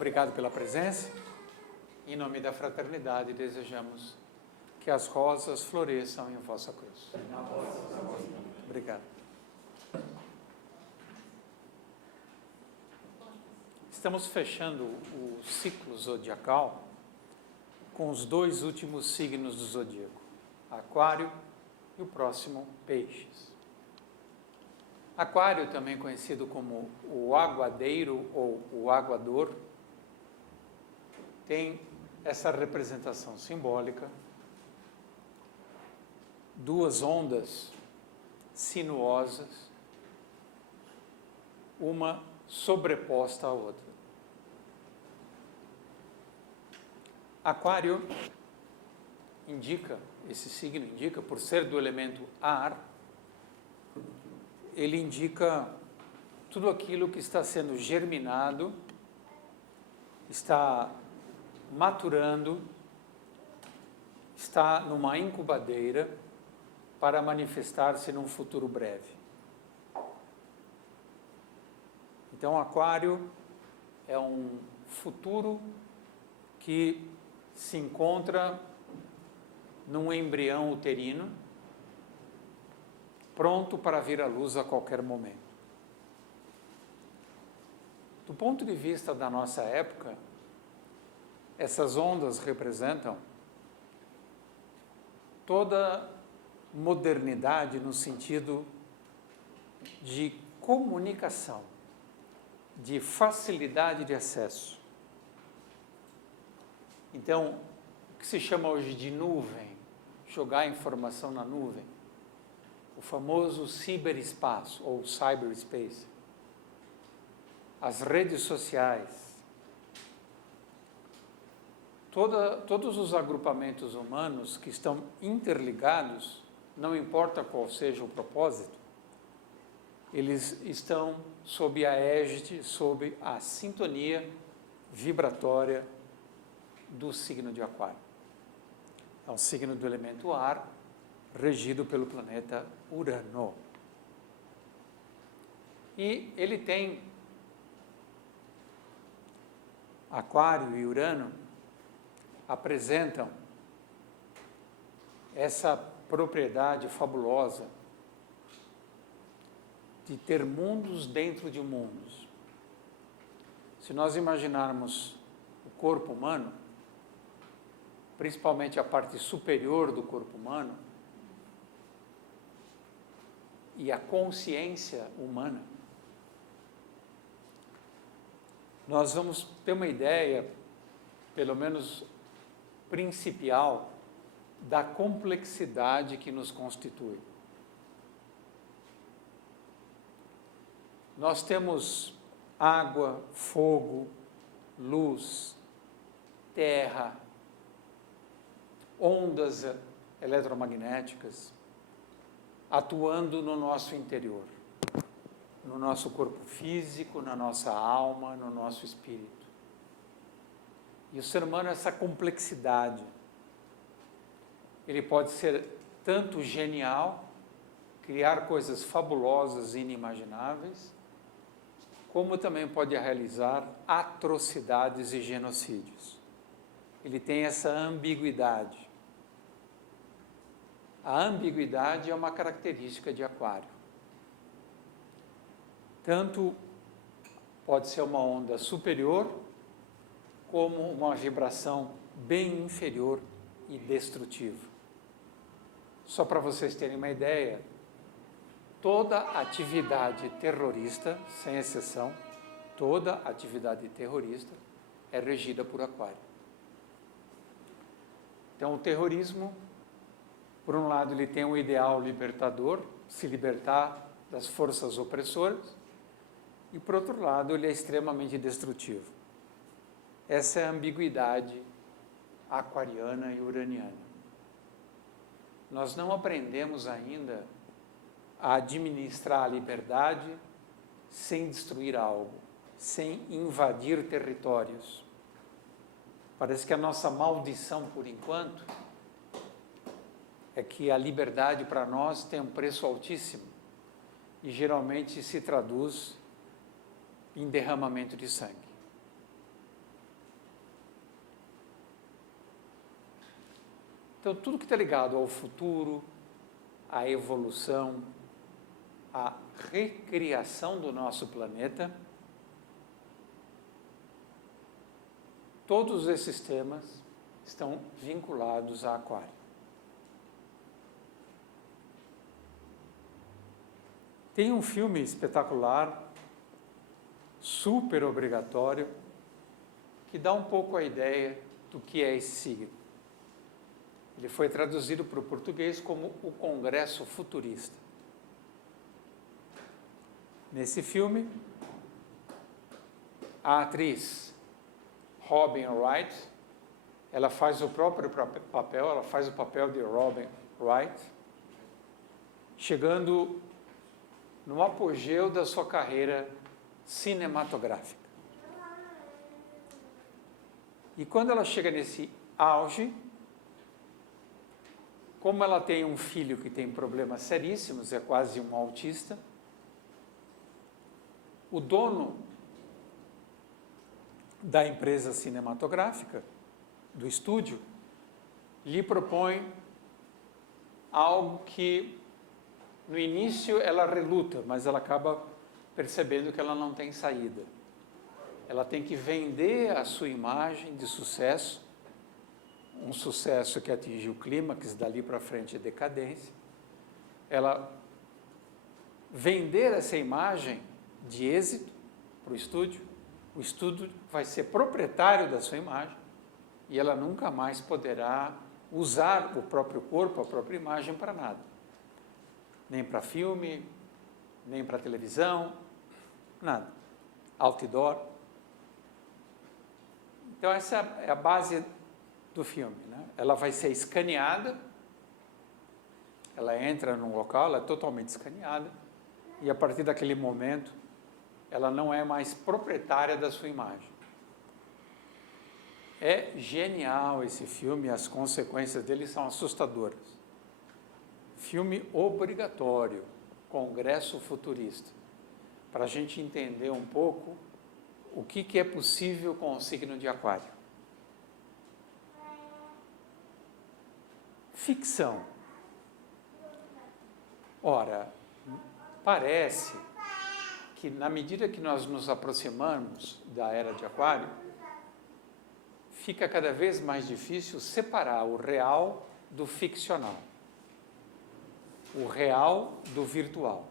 Obrigado pela presença. Em nome da fraternidade, desejamos que as rosas floresçam em vossa cruz. Obrigado. Estamos fechando o ciclo zodiacal com os dois últimos signos do zodíaco, Aquário e o próximo, Peixes. Aquário, também conhecido como o aguadeiro ou o aguador, tem essa representação simbólica, duas ondas sinuosas, uma sobreposta à outra. Aquário indica, esse signo indica, por ser do elemento ar, ele indica tudo aquilo que está sendo germinado, está maturando, está numa incubadeira para manifestar-se num futuro breve. Então, Aquário é um futuro que se encontra num embrião uterino, pronto para vir à luz a qualquer momento. Do ponto de vista da nossa época, essas ondas representam toda modernidade no sentido de comunicação, de facilidade de acesso. Então, o que se chama hoje de nuvem, jogar informação na nuvem, o famoso ciberespaço ou cyberspace, as redes sociais, todos os agrupamentos humanos que estão interligados, não importa qual seja o propósito, eles estão sob a égide, sob a sintonia vibratória do signo de Aquário. É um signo do elemento ar, regido pelo planeta Urano. E ele tem, Aquário e Urano apresentam essa propriedade fabulosa de ter mundos dentro de mundos. Se nós imaginarmos o corpo humano, principalmente a parte superior do corpo humano, e a consciência humana, nós vamos ter uma ideia, pelo menos principal, da complexidade que nos constitui. Nós temos água, fogo, luz, terra, ondas eletromagnéticas atuando no nosso interior, no nosso corpo físico, na nossa alma, no nosso espírito. E o ser humano, essa complexidade, ele pode ser tanto genial, criar coisas fabulosas e inimagináveis, como também pode realizar atrocidades e genocídios. Ele tem essa ambiguidade. A ambiguidade é uma característica de Aquário. Tanto pode ser uma onda superior, como uma vibração bem inferior e destrutiva. Só para vocês terem uma ideia, toda atividade terrorista, sem exceção, toda atividade terrorista é regida por Aquário. Então, o terrorismo, por um lado, ele tem um ideal libertador, se libertar das forças opressoras, e, por outro lado, ele é extremamente destrutivo. Essa é a ambiguidade aquariana e uraniana. Nós não aprendemos ainda a administrar a liberdade sem destruir algo, sem invadir territórios. Parece que a nossa maldição, por enquanto, é que a liberdade para nós tem um preço altíssimo e geralmente se traduz em derramamento de sangue. Então, tudo que está ligado ao futuro, à evolução, à recriação do nosso planeta, todos esses temas estão vinculados a Aquário. Tem um filme espetacular, super obrigatório, que dá um pouco a ideia do que é esse signo. Ele foi traduzido para o português como O Congresso Futurista. Nesse filme, a atriz Robin Wright, ela faz o próprio papel, ela faz o papel de Robin Wright, chegando no apogeu da sua carreira cinematográfica. E quando ela chega nesse auge, como ela tem um filho que tem problemas seríssimos, é quase um autista, o dono da empresa cinematográfica, do estúdio, lhe propõe algo que no início ela reluta, mas ela acaba percebendo que ela não tem saída. Ela tem que vender a sua imagem de sucesso, um sucesso que atinge o clímax, dali para frente é decadência. Ela vender essa imagem de êxito para o estúdio vai ser proprietário da sua imagem e ela nunca mais poderá usar o próprio corpo, a própria imagem para nada. Nem para filme, nem para televisão, nada. Outdoor. Então essa é a base do filme, né? Ela vai ser escaneada, ela entra num local, ela é totalmente escaneada, e a partir daquele momento, ela não é mais proprietária da sua imagem. É genial esse filme, as consequências dele são assustadoras. Filme obrigatório, Congresso Futurista, para a gente entender um pouco o que é possível com o signo de Aquário. Ficção. Ora, parece que na medida que nós nos aproximamos da era de Aquário, fica cada vez mais difícil separar o real do ficcional, o real do virtual.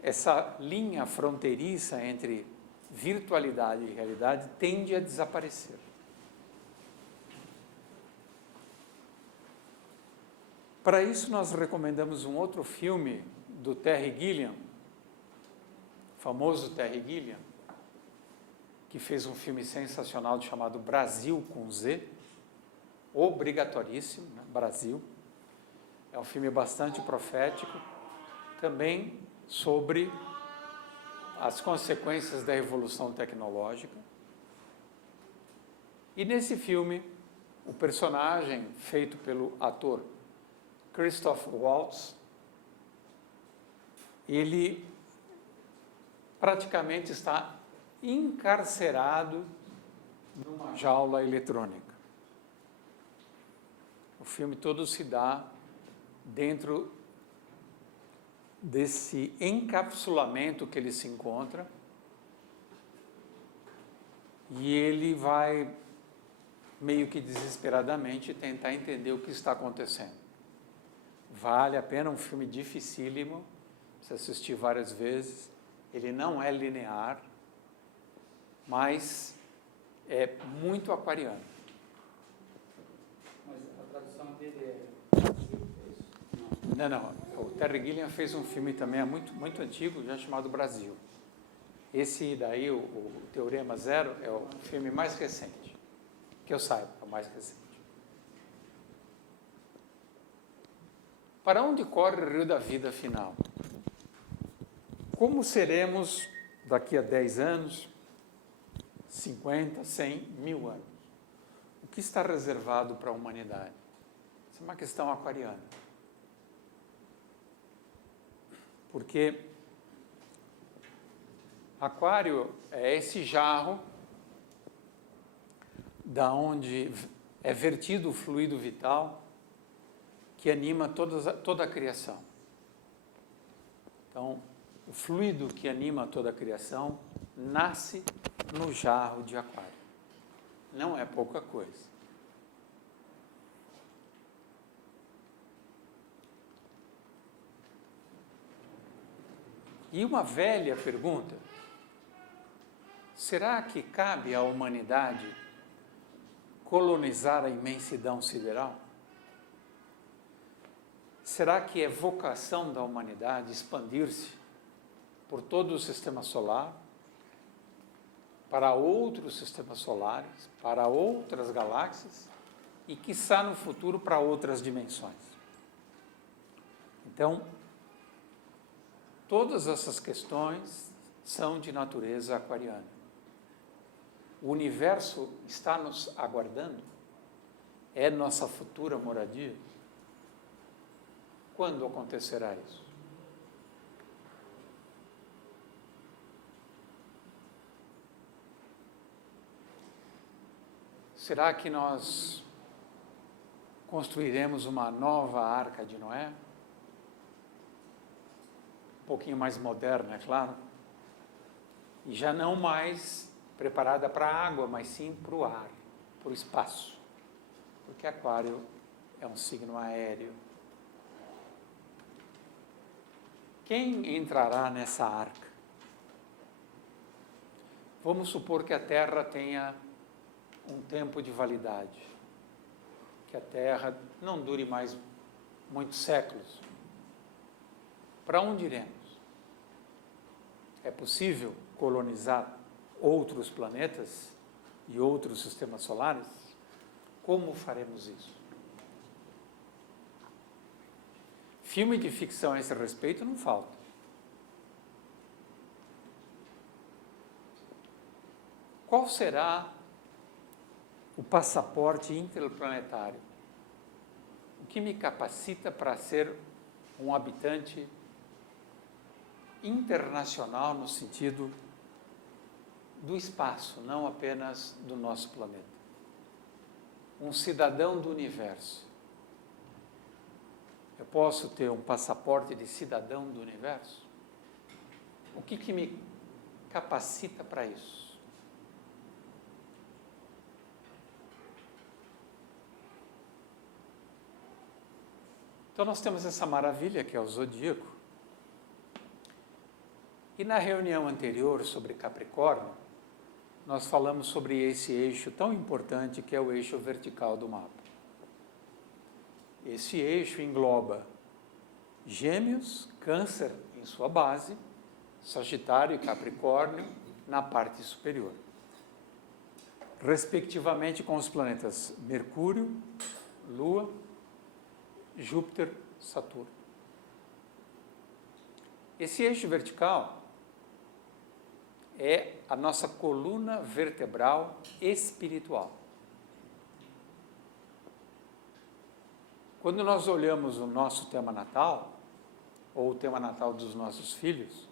Essa linha fronteiriça entre virtualidade e realidade tende a desaparecer. Para isso, nós recomendamos um outro filme do Terry Gilliam, famoso Terry Gilliam, que fez um filme sensacional chamado Brasil com Z, obrigatoríssimo, né? Brasil. É um filme bastante profético, também sobre as consequências da revolução tecnológica. E nesse filme, o personagem feito pelo ator Christoph Waltz, ele praticamente está encarcerado numa jaula eletrônica. O filme todo se dá dentro desse encapsulamento que ele se encontra e ele vai meio que desesperadamente tentar entender o que está acontecendo. Vale a pena, um filme dificílimo, você assistir várias vezes, ele não é linear, mas é muito aquariano. Mas a tradução dele é... Não. O Terry Gilliam fez um filme também muito antigo, já chamado Brasil. Esse daí, o Teorema Zero, é o filme mais recente, que eu saiba, é o mais recente. Para onde corre o rio da vida final? Como seremos daqui a 10 anos, 50, 100, 1000 anos? O que está reservado para a humanidade? Isso é uma questão aquariana. Porque Aquário é esse jarro da onde é vertido o fluido vital que anima toda a criação. Então, o fluido que anima toda a criação nasce no jarro de aquário. Não é pouca coisa. E uma velha pergunta: será que cabe à humanidade colonizar a imensidão sideral? Será que é vocação da humanidade expandir-se por todo o sistema solar, para outros sistemas solares, para outras galáxias e, quiçá, no futuro, para outras dimensões? Então, todas essas questões são de natureza aquariana. O universo está nos aguardando? É nossa futura moradia? Quando acontecerá isso? Será que nós construiremos uma nova Arca de Noé? Um pouquinho mais moderna, é claro. E já não mais preparada para a água, mas sim para o ar, para o espaço. Porque Aquário é um signo aéreo. Quem entrará nessa arca? Vamos supor que a Terra tenha um tempo de validade, que a Terra não dure mais muitos séculos. Para onde iremos? É possível colonizar outros planetas e outros sistemas solares? Como faremos isso? Filme de ficção a esse respeito não falta. Qual será o passaporte interplanetário? O que me capacita para ser um habitante internacional no sentido do espaço, não apenas do nosso planeta? Um cidadão do universo. Eu posso ter um passaporte de cidadão do universo? O que me capacita para isso? Então nós temos essa maravilha que é o zodíaco. E na reunião anterior sobre Capricórnio, nós falamos sobre esse eixo tão importante que é o eixo vertical do mapa. Esse eixo engloba Gêmeos, Câncer em sua base, Sagitário e Capricórnio na parte superior, respectivamente com os planetas Mercúrio, Lua, Júpiter, Saturno. Esse eixo vertical é a nossa coluna vertebral espiritual. Quando nós olhamos o nosso tema natal, ou o tema natal dos nossos filhos,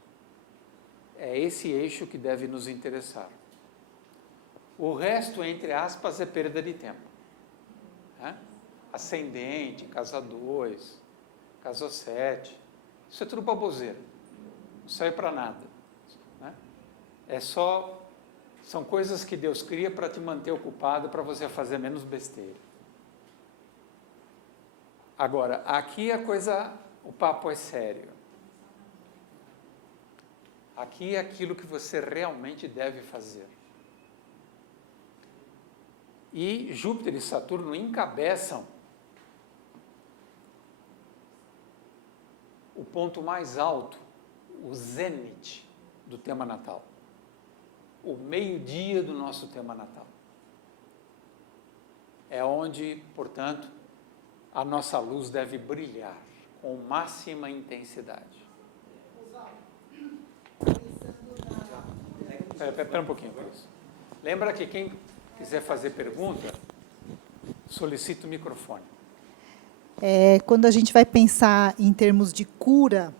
é esse eixo que deve nos interessar. O resto, entre aspas, é perda de tempo. Ascendente, casa 2, casa 7, isso é tudo baboseira, não serve para nada. São coisas que Deus cria para te manter ocupado, para você fazer menos besteira. Agora, aqui o papo é sério. Aqui é aquilo que você realmente deve fazer. E Júpiter e Saturno encabeçam o ponto mais alto, o zênite do tema natal. O meio-dia do nosso tema natal. É onde, portanto, a nossa luz deve brilhar com máxima intensidade. Espera um pouquinho, por isso. Lembra que quem quiser fazer pergunta, solicita o microfone. Quando a gente vai pensar em termos de cura,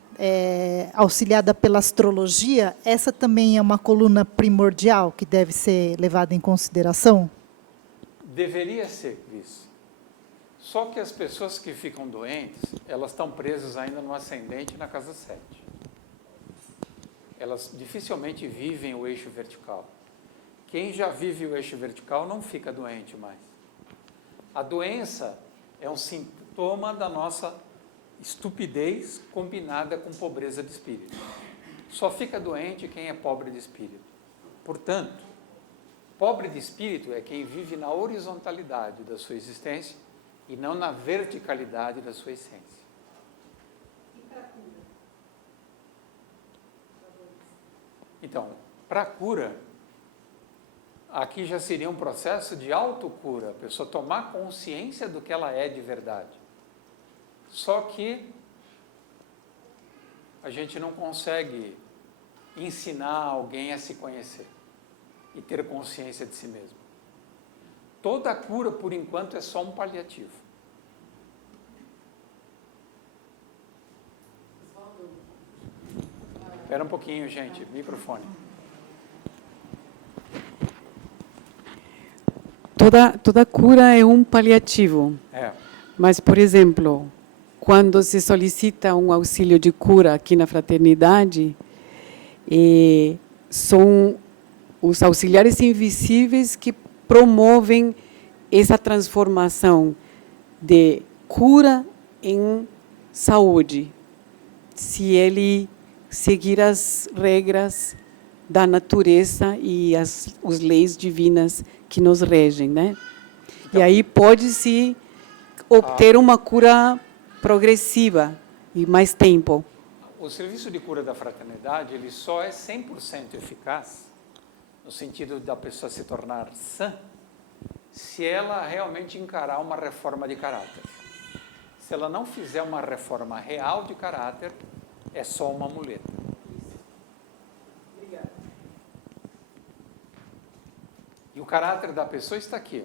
auxiliada pela astrologia, essa também é uma coluna primordial que deve ser levada em consideração? Deveria ser, Cris. Só que as pessoas que ficam doentes, elas estão presas ainda no ascendente na casa 7. Elas dificilmente vivem o eixo vertical. Quem já vive o eixo vertical não fica doente mais. A doença é um sintoma da nossa estupidez combinada com pobreza de espírito. Só fica doente quem é pobre de espírito. Portanto, pobre de espírito é quem vive na horizontalidade da sua existência e não na verticalidade da sua essência. E para a cura? Então, para a cura, aqui já seria um processo de autocura, a pessoa tomar consciência do que ela é de verdade. Só que a gente não consegue ensinar alguém a se conhecer e ter consciência de si mesmo. Toda a cura, por enquanto, é só um paliativo. Espera um pouquinho, gente. Microfone. Toda cura é um paliativo. É. Mas, por exemplo, quando se solicita um auxílio de cura aqui na fraternidade, são os auxiliares invisíveis que promovem essa transformação de cura em saúde, se ele seguir as regras da natureza e as leis divinas que nos regem, né? Então, e aí pode-se obter uma cura progressiva e mais tempo. O serviço de cura da fraternidade, ele só é 100% eficaz, no sentido da pessoa se tornar sã, se ela realmente encarar uma reforma de caráter. Se ela não fizer uma reforma real de caráter, é só uma muleta. Obrigada. E o caráter da pessoa está aqui.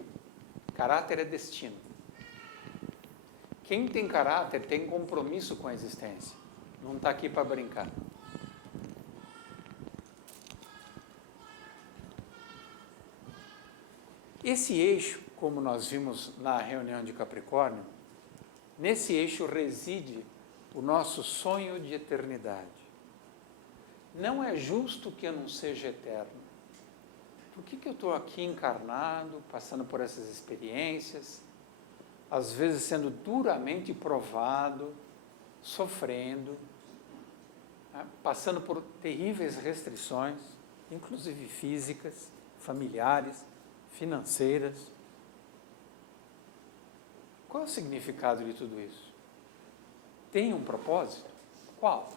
Caráter é destino. Quem tem caráter tem compromisso com a existência. Não está aqui para brincar. Esse eixo, como nós vimos na reunião de Capricórnio, nesse eixo reside o nosso sonho de eternidade. Não é justo que eu não seja eterno. Por que eu estou aqui encarnado, passando por essas experiências, às vezes sendo duramente provado, sofrendo, né, passando por terríveis restrições, inclusive físicas, familiares, financeiras? Qual é o significado de tudo isso? Tem um propósito? Qual?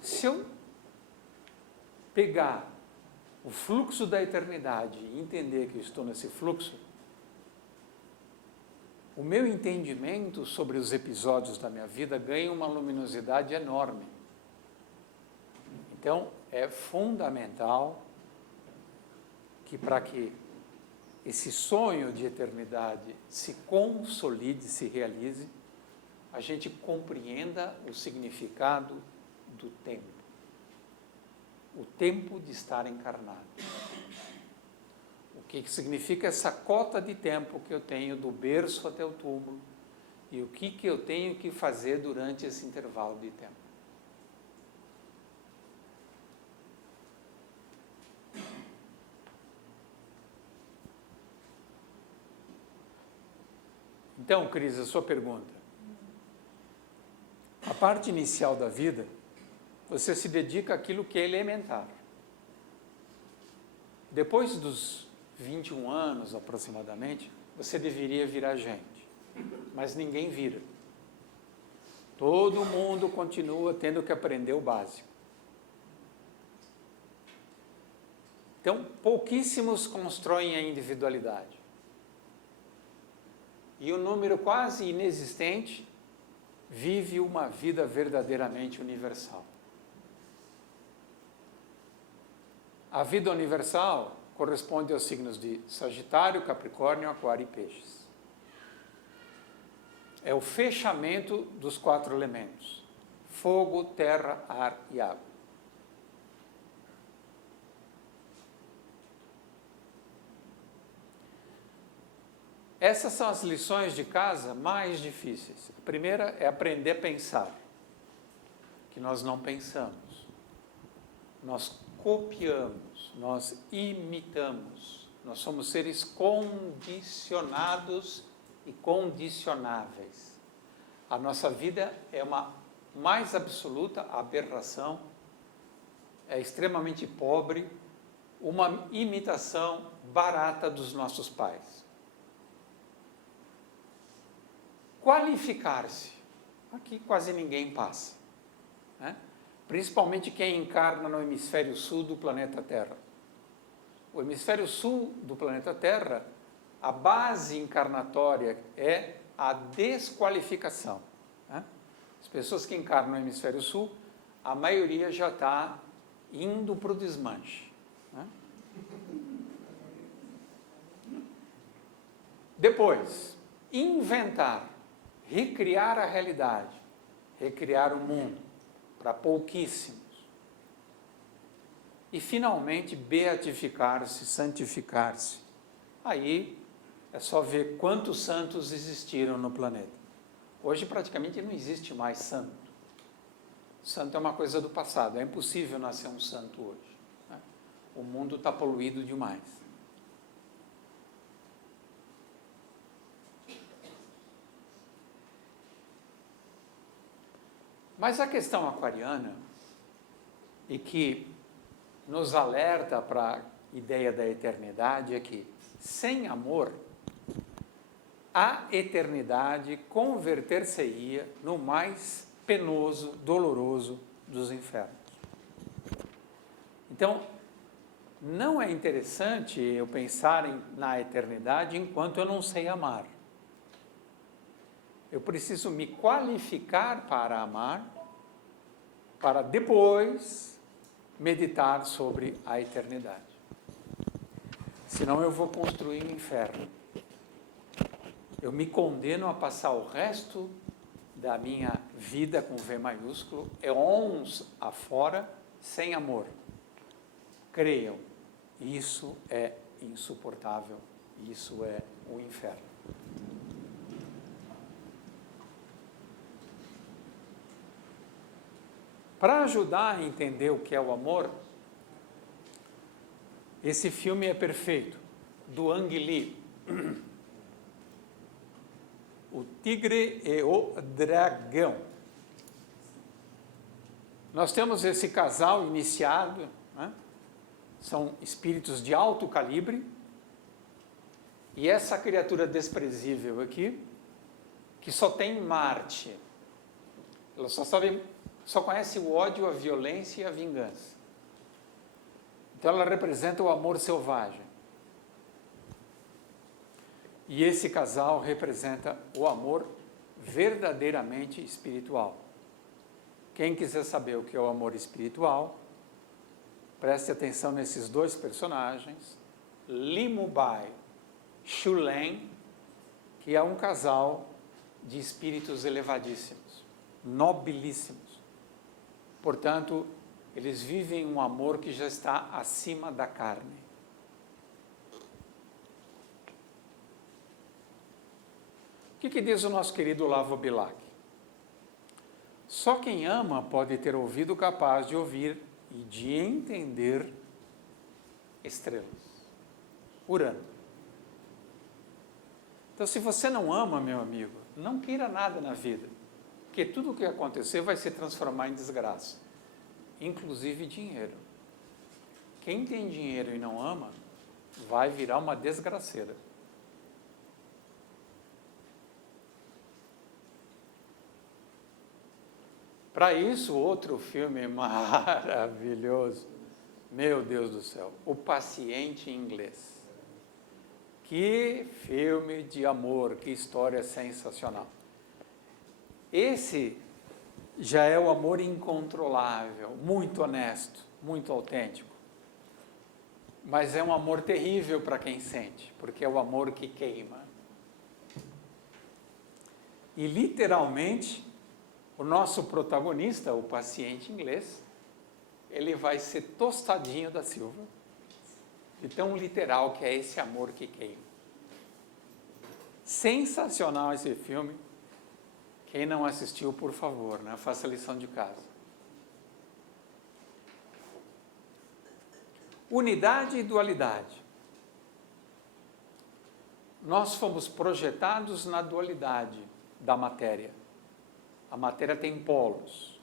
Se eu pegar o fluxo da eternidade e entender que eu estou nesse fluxo, o meu entendimento sobre os episódios da minha vida ganha uma luminosidade enorme. Então, é fundamental que, para que esse sonho de eternidade se consolide, se realize, a gente compreenda o significado do tempo. O tempo de estar encarnado. O que significa essa cota de tempo que eu tenho do berço até o túmulo e o que eu tenho que fazer durante esse intervalo de tempo. Então, Cris, a sua pergunta. A parte inicial da vida, você se dedica àquilo que é elementar. Depois dos 21 anos, aproximadamente, você deveria virar gente. Mas ninguém vira. Todo mundo continua tendo que aprender o básico. Então, pouquíssimos constroem a individualidade. E um número quase inexistente vive uma vida verdadeiramente universal. A vida universal corresponde aos signos de Sagitário, Capricórnio, Aquário e Peixes. É o fechamento dos 4 elementos: fogo, terra, ar e água. Essas são as lições de casa mais difíceis. A primeira é aprender a pensar, que nós não pensamos. Nós copiamos, nós imitamos. Nós somos seres condicionados e condicionáveis. A nossa vida é uma mais absoluta aberração, é extremamente pobre, uma imitação barata dos nossos pais. Qualificar-se, aqui quase ninguém passa, né? Principalmente quem encarna no hemisfério sul do planeta Terra. O hemisfério sul do planeta Terra, a base encarnatória é a desqualificação, né? As pessoas que encarnam no hemisfério sul, a maioria já está indo para o desmanche, né? Depois, inventar, recriar a realidade, recriar o mundo para pouquíssimos. E, finalmente, beatificar-se, santificar-se. Aí é só ver quantos santos existiram no planeta. Hoje, praticamente, não existe mais santo. Santo é uma coisa do passado, é impossível nascer um santo hoje, né? O mundo está poluído demais. Mas a questão aquariana, e que nos alerta para a ideia da eternidade, é que, sem amor, a eternidade converter-se-ia no mais penoso, doloroso dos infernos. Então, não é interessante eu pensar na eternidade enquanto eu não sei amar. Eu preciso me qualificar para amar, para depois meditar sobre a eternidade. Senão eu vou construir um inferno. Eu me condeno a passar o resto da minha vida com V maiúsculo, éons afora, sem amor. Creiam, isso é insuportável, isso é o inferno. Para ajudar a entender o que é o amor, esse filme é perfeito, do Ang Lee. O Tigre e o Dragão. Nós temos esse casal iniciado, né? São espíritos de alto calibre, e essa criatura desprezível aqui, que só tem Marte, ela só conhece o ódio, a violência e a vingança. Então ela representa o amor selvagem. E esse casal representa o amor verdadeiramente espiritual. Quem quiser saber o que é o amor espiritual, preste atenção nesses dois personagens, Limubai, Shulen, que é um casal de espíritos elevadíssimos, nobilíssimos. Portanto, eles vivem um amor que já está acima da carne. O que diz o nosso querido Olavo Bilac? Só quem ama pode ter ouvido capaz de ouvir e de entender estrelas. Urano. Então, se você não ama, meu amigo, não queira nada na vida, porque tudo o que acontecer vai se transformar em desgraça, inclusive dinheiro. Quem tem dinheiro e não ama, vai virar uma desgraceira. Para isso, outro filme maravilhoso, meu Deus do céu, O Paciente Inglês. Que filme de amor, que história sensacional. Esse já é o amor incontrolável, muito honesto, muito autêntico. Mas é um amor terrível para quem sente, porque é o amor que queima. E literalmente, o nosso protagonista, o paciente inglês, ele vai ser tostadinho da Silva, de tão literal que é esse amor que queima. Sensacional esse filme. Quem não assistiu, por favor, né? Faça a lição de casa. Unidade e dualidade. Nós fomos projetados na dualidade da matéria. A matéria tem polos,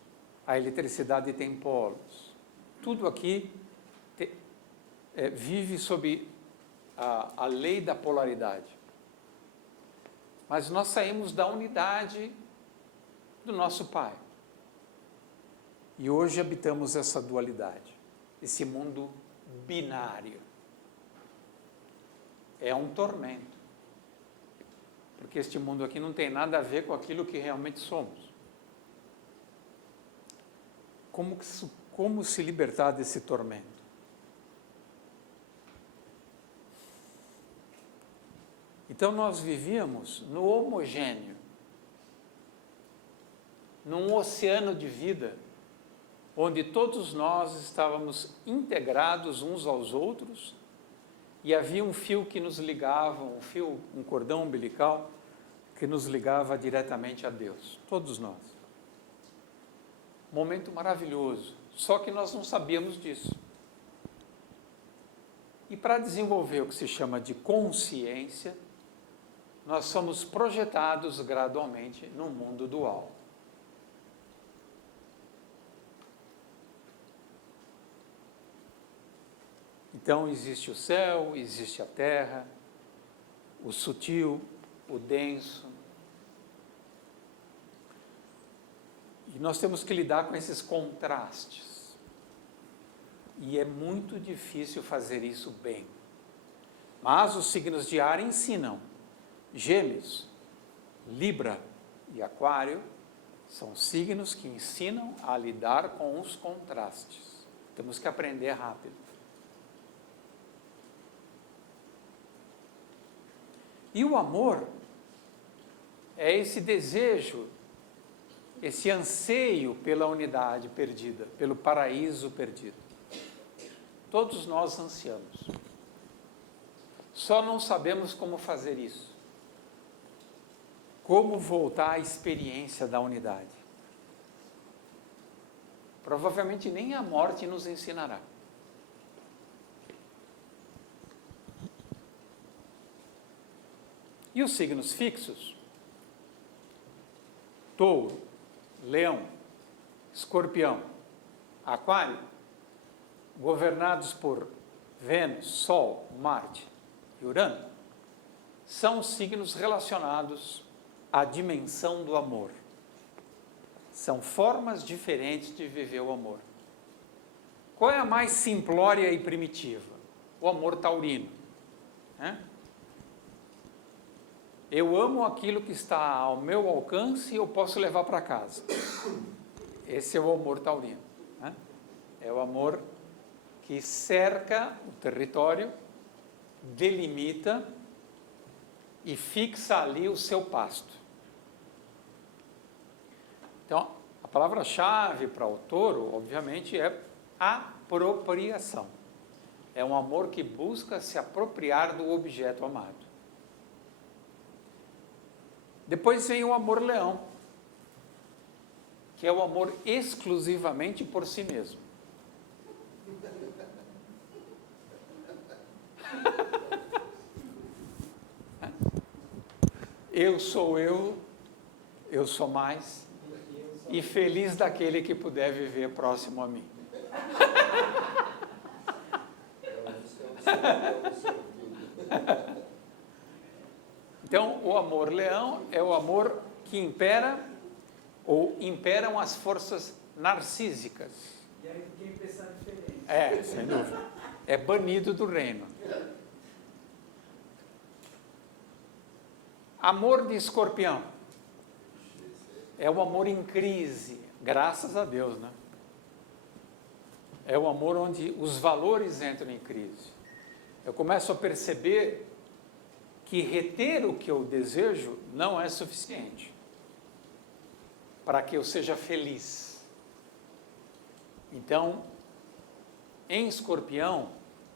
a eletricidade tem polos. Tudo aqui vive sob a lei da polaridade. Mas nós saímos da unidade do nosso Pai. E hoje habitamos essa dualidade, esse mundo binário. É um tormento. Porque este mundo aqui não tem nada a ver com aquilo que realmente somos. Como se libertar desse tormento? Então nós vivíamos no homogêneo, num oceano de vida, onde todos nós estávamos integrados uns aos outros, e havia um fio que nos ligava, um cordão umbilical, que nos ligava diretamente a Deus, todos nós. Momento maravilhoso, só que nós não sabíamos disso. E para desenvolver o que se chama de consciência, nós somos projetados gradualmente no mundo dual. Então existe o céu, existe a terra, o sutil, o denso. E nós temos que lidar com esses contrastes. E é muito difícil fazer isso bem. Mas os signos de ar ensinam. Gêmeos, Libra e Aquário são signos que ensinam a lidar com os contrastes. Temos que aprender rápido. E o amor é esse desejo, esse anseio pela unidade perdida, pelo paraíso perdido. Todos nós ansiamos. Só não sabemos como fazer isso. Como voltar à experiência da unidade. Provavelmente nem a morte nos ensinará. E os signos fixos? Touro, Leão, Escorpião, Aquário, governados por Vênus, Sol, Marte e Urano, são signos relacionados à dimensão do amor. São formas diferentes de viver o amor. Qual é a mais simplória e primitiva? O amor taurino. Eu amo aquilo que está ao meu alcance e eu posso levar para casa. Esse é o amor taurino. É o amor que cerca o território, delimita e fixa ali o seu pasto. Então, a palavra-chave para o touro, obviamente, é apropriação. É um amor que busca se apropriar do objeto amado. Depois vem o amor leão, que é o amor exclusivamente por si mesmo. Eu sou mais, e feliz daquele que puder viver próximo a mim. Então, o amor leão é o amor que impera, ou imperam as forças narcísicas. E aí quem pensar diferente. Sem dúvida. É banido do reino. Amor de Escorpião. É o amor em crise, graças a Deus, né? É o amor onde os valores entram em crise. Eu começo a perceber que reter o que eu desejo não é suficiente para que eu seja feliz. Então, em Escorpião,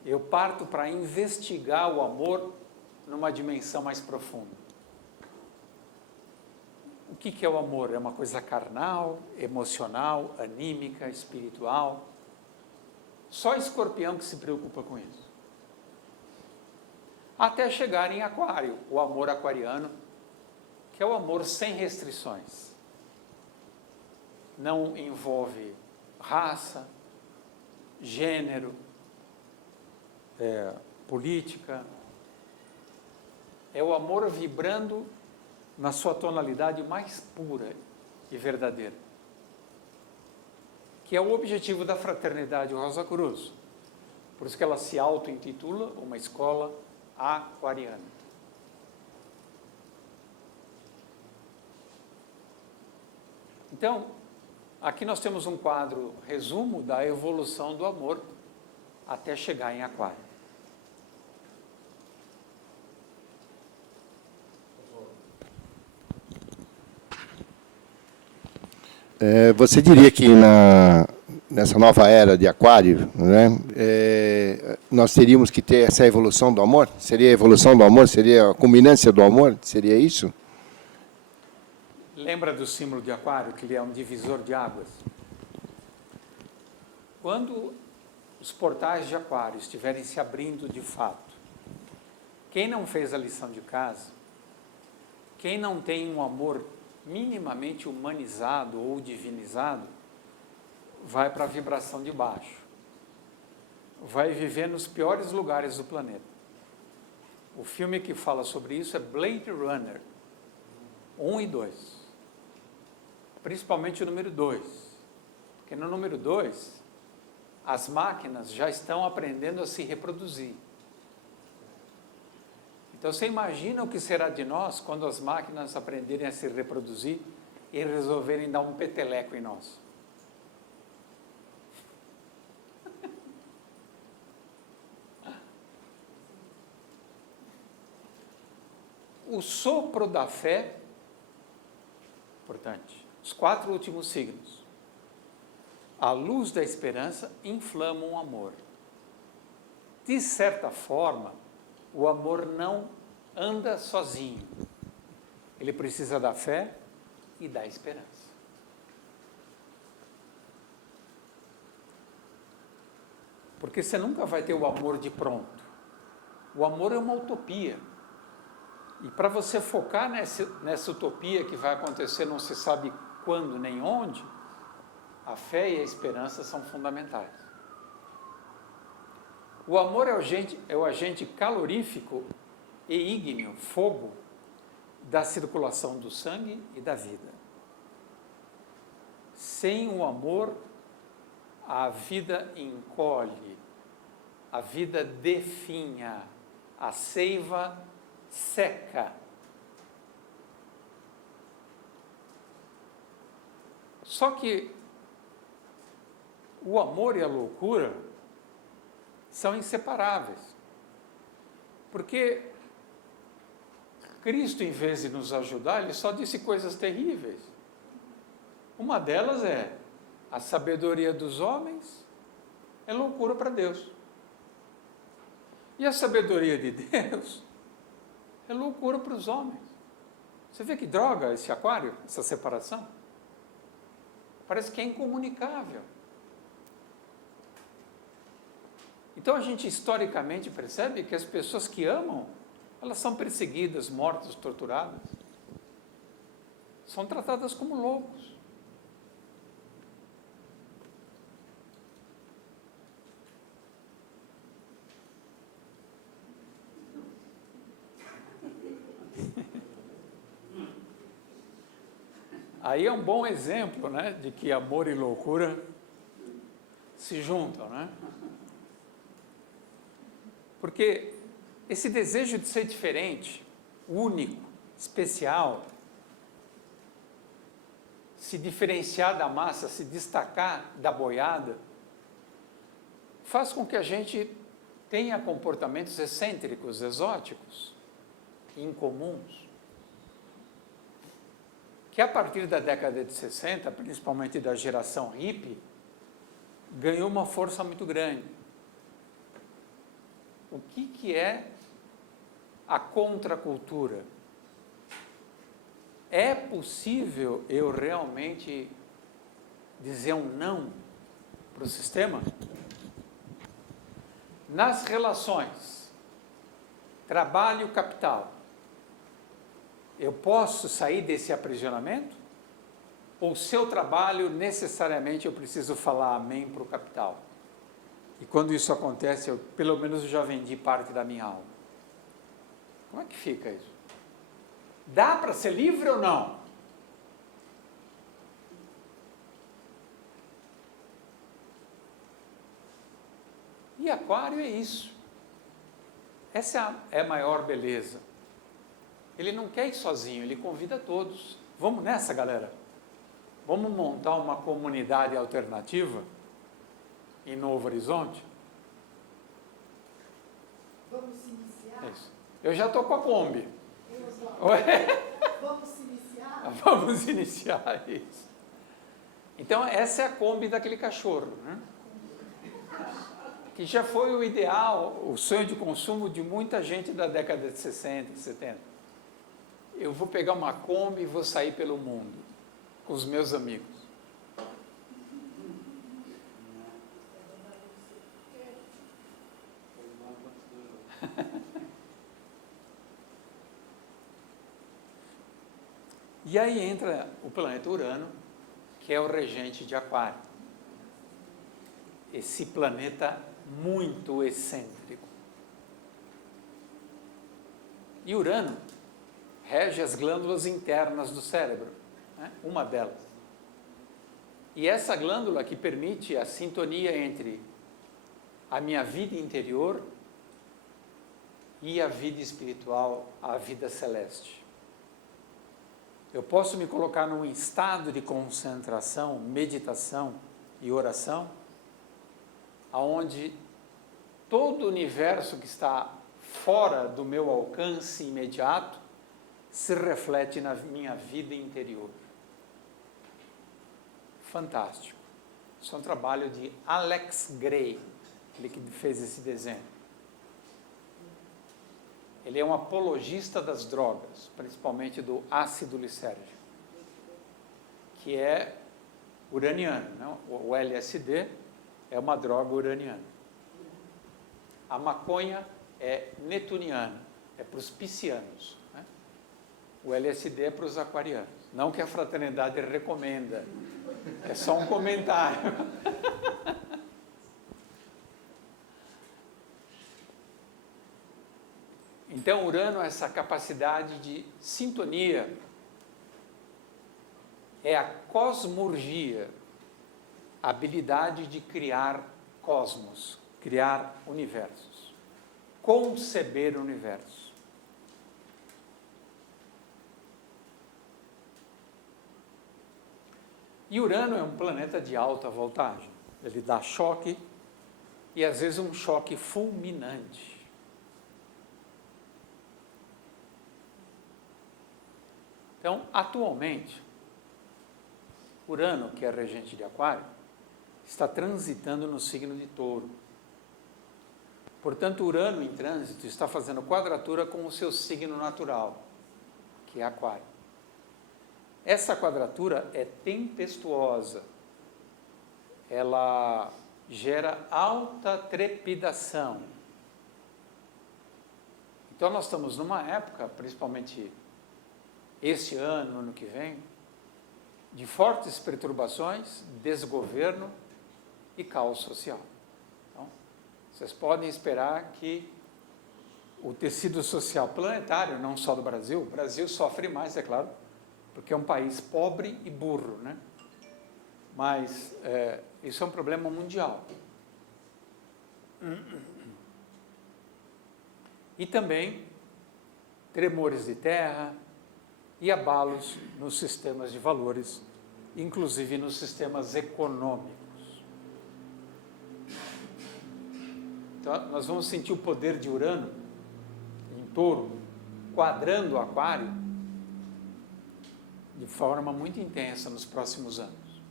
eu parto para investigar o amor numa dimensão mais profunda. que é o amor? É uma coisa carnal, emocional, anímica, espiritual? Só Escorpião que se preocupa com isso. Até chegar em Aquário, o amor aquariano, que é o amor sem restrições. Não envolve raça, gênero, política. É o amor vibrando na sua tonalidade mais pura e verdadeira, que é o objetivo da Fraternidade Rosa Cruz. Por isso que ela se auto-intitula uma escola aquariana. Então, aqui nós temos um quadro resumo da evolução do amor até chegar em Aquário. Você diria que nessa nova era de Aquário, né, nós teríamos que ter essa evolução do amor? Seria a evolução do amor? Seria a culminância do amor? Seria isso? Lembra do símbolo de Aquário, que ele é um divisor de águas? Quando os portais de Aquário estiverem se abrindo de fato, quem não fez a lição de casa, quem não tem um amor minimamente humanizado ou divinizado, vai para a vibração de baixo. Vai viver nos piores lugares do planeta. O filme que fala sobre isso é Blade Runner 1 e 2. Principalmente o número 2. Porque no número 2, as máquinas já estão aprendendo a se reproduzir. Então, você imagina o que será de nós quando as máquinas aprenderem a se reproduzir e resolverem dar um peteleco em nós? O sopro da fé, importante, os 4 últimos signos. A luz da esperança inflama o amor. De certa forma, o amor não anda sozinho. Ele precisa da fé e da esperança. Porque você nunca vai ter o amor de pronto. O amor é uma utopia. E para você focar nessa utopia que vai acontecer não se sabe quando nem onde, a fé e a esperança são fundamentais. O amor é o agente calorífico e ígneo, fogo, da circulação do sangue e da vida. Sem o amor, a vida encolhe, a vida definha, a seiva seca. Só que o amor e a loucura são inseparáveis. Porque Cristo, em vez de nos ajudar, ele só disse coisas terríveis. Uma delas é: a sabedoria dos homens é loucura para Deus. E a sabedoria de Deus é loucura para os homens. Você vê que droga esse Aquário, essa separação? Parece que é incomunicável. Então a gente historicamente percebe que as pessoas que amam, elas são perseguidas, mortas, torturadas. São tratadas como loucos. Aí é um bom exemplo, né, de que amor e loucura se juntam, né? Porque esse desejo de ser diferente, único, especial, se diferenciar da massa, se destacar da boiada, faz com que a gente tenha comportamentos excêntricos, exóticos, incomuns, que a partir da década de 60, principalmente da geração hippie, ganhou uma força muito grande. O que é a contracultura? é possível eu realmente dizer um não para o sistema? Nas relações, trabalho-capital, eu posso sair desse aprisionamento? Ou seu trabalho, necessariamente, eu preciso falar amém para o capital? E quando isso acontece, pelo menos eu já vendi parte da minha alma. Como é que fica isso? Dá para ser livre ou não? E Aquário é isso. Essa é a maior beleza. Ele não quer ir sozinho, ele convida todos. Vamos nessa, galera? Vamos montar uma comunidade alternativa em Novo Horizonte? Vamos se iniciar? Isso. Eu já estou com a Kombi. Vamos se iniciar? Vamos iniciar isso. Então, essa é a Kombi daquele cachorro, né? Que já foi o ideal, o sonho de consumo de muita gente da década de 60, 70. Eu vou pegar uma Kombi e vou sair pelo mundo com os meus amigos. E aí entra o planeta Urano, que é o regente de Aquário. Esse planeta muito excêntrico. E Urano rege as glândulas internas do cérebro, né? Uma delas. E essa glândula que permite a sintonia entre a minha vida interior e a vida espiritual, a vida celeste. Eu posso me colocar num estado de concentração, meditação e oração, aonde todo o universo que está fora do meu alcance imediato se reflete na minha vida interior. Fantástico. Isso é um trabalho de Alex Gray, ele que fez esse desenho. Ele é um apologista das drogas, principalmente do ácido lisérgico, que é uraniano, né? O LSD é uma droga uraniana. A maconha é netuniana, é para os piscianos, né? O LSD é para os aquarianos. Não que a fraternidade recomenda, é só um comentário. Então, Urano é essa capacidade de sintonia, é a cosmurgia, a habilidade de criar cosmos, criar universos, conceber universos. E Urano é um planeta de alta voltagem, ele dá choque e às vezes um choque fulminante. Então, atualmente, Urano, que é regente de Aquário, está transitando no signo de Touro. Portanto, Urano em trânsito está fazendo quadratura com o seu signo natural, que é Aquário. Essa quadratura é tempestuosa. Ela gera alta trepidação. Então, nós estamos numa época, principalmente este ano, ano que vem, de fortes perturbações, desgoverno e caos social. Então, vocês podem esperar que o tecido social planetário, não só do Brasil, o Brasil sofre mais, é claro, porque é um país pobre e burro, né? Mas isso é um problema mundial. E também tremores de terra e abalos nos sistemas de valores, inclusive nos sistemas econômicos. Então, nós vamos sentir o poder de Urano em Touro, quadrando o Aquário, de forma muito intensa nos próximos anos.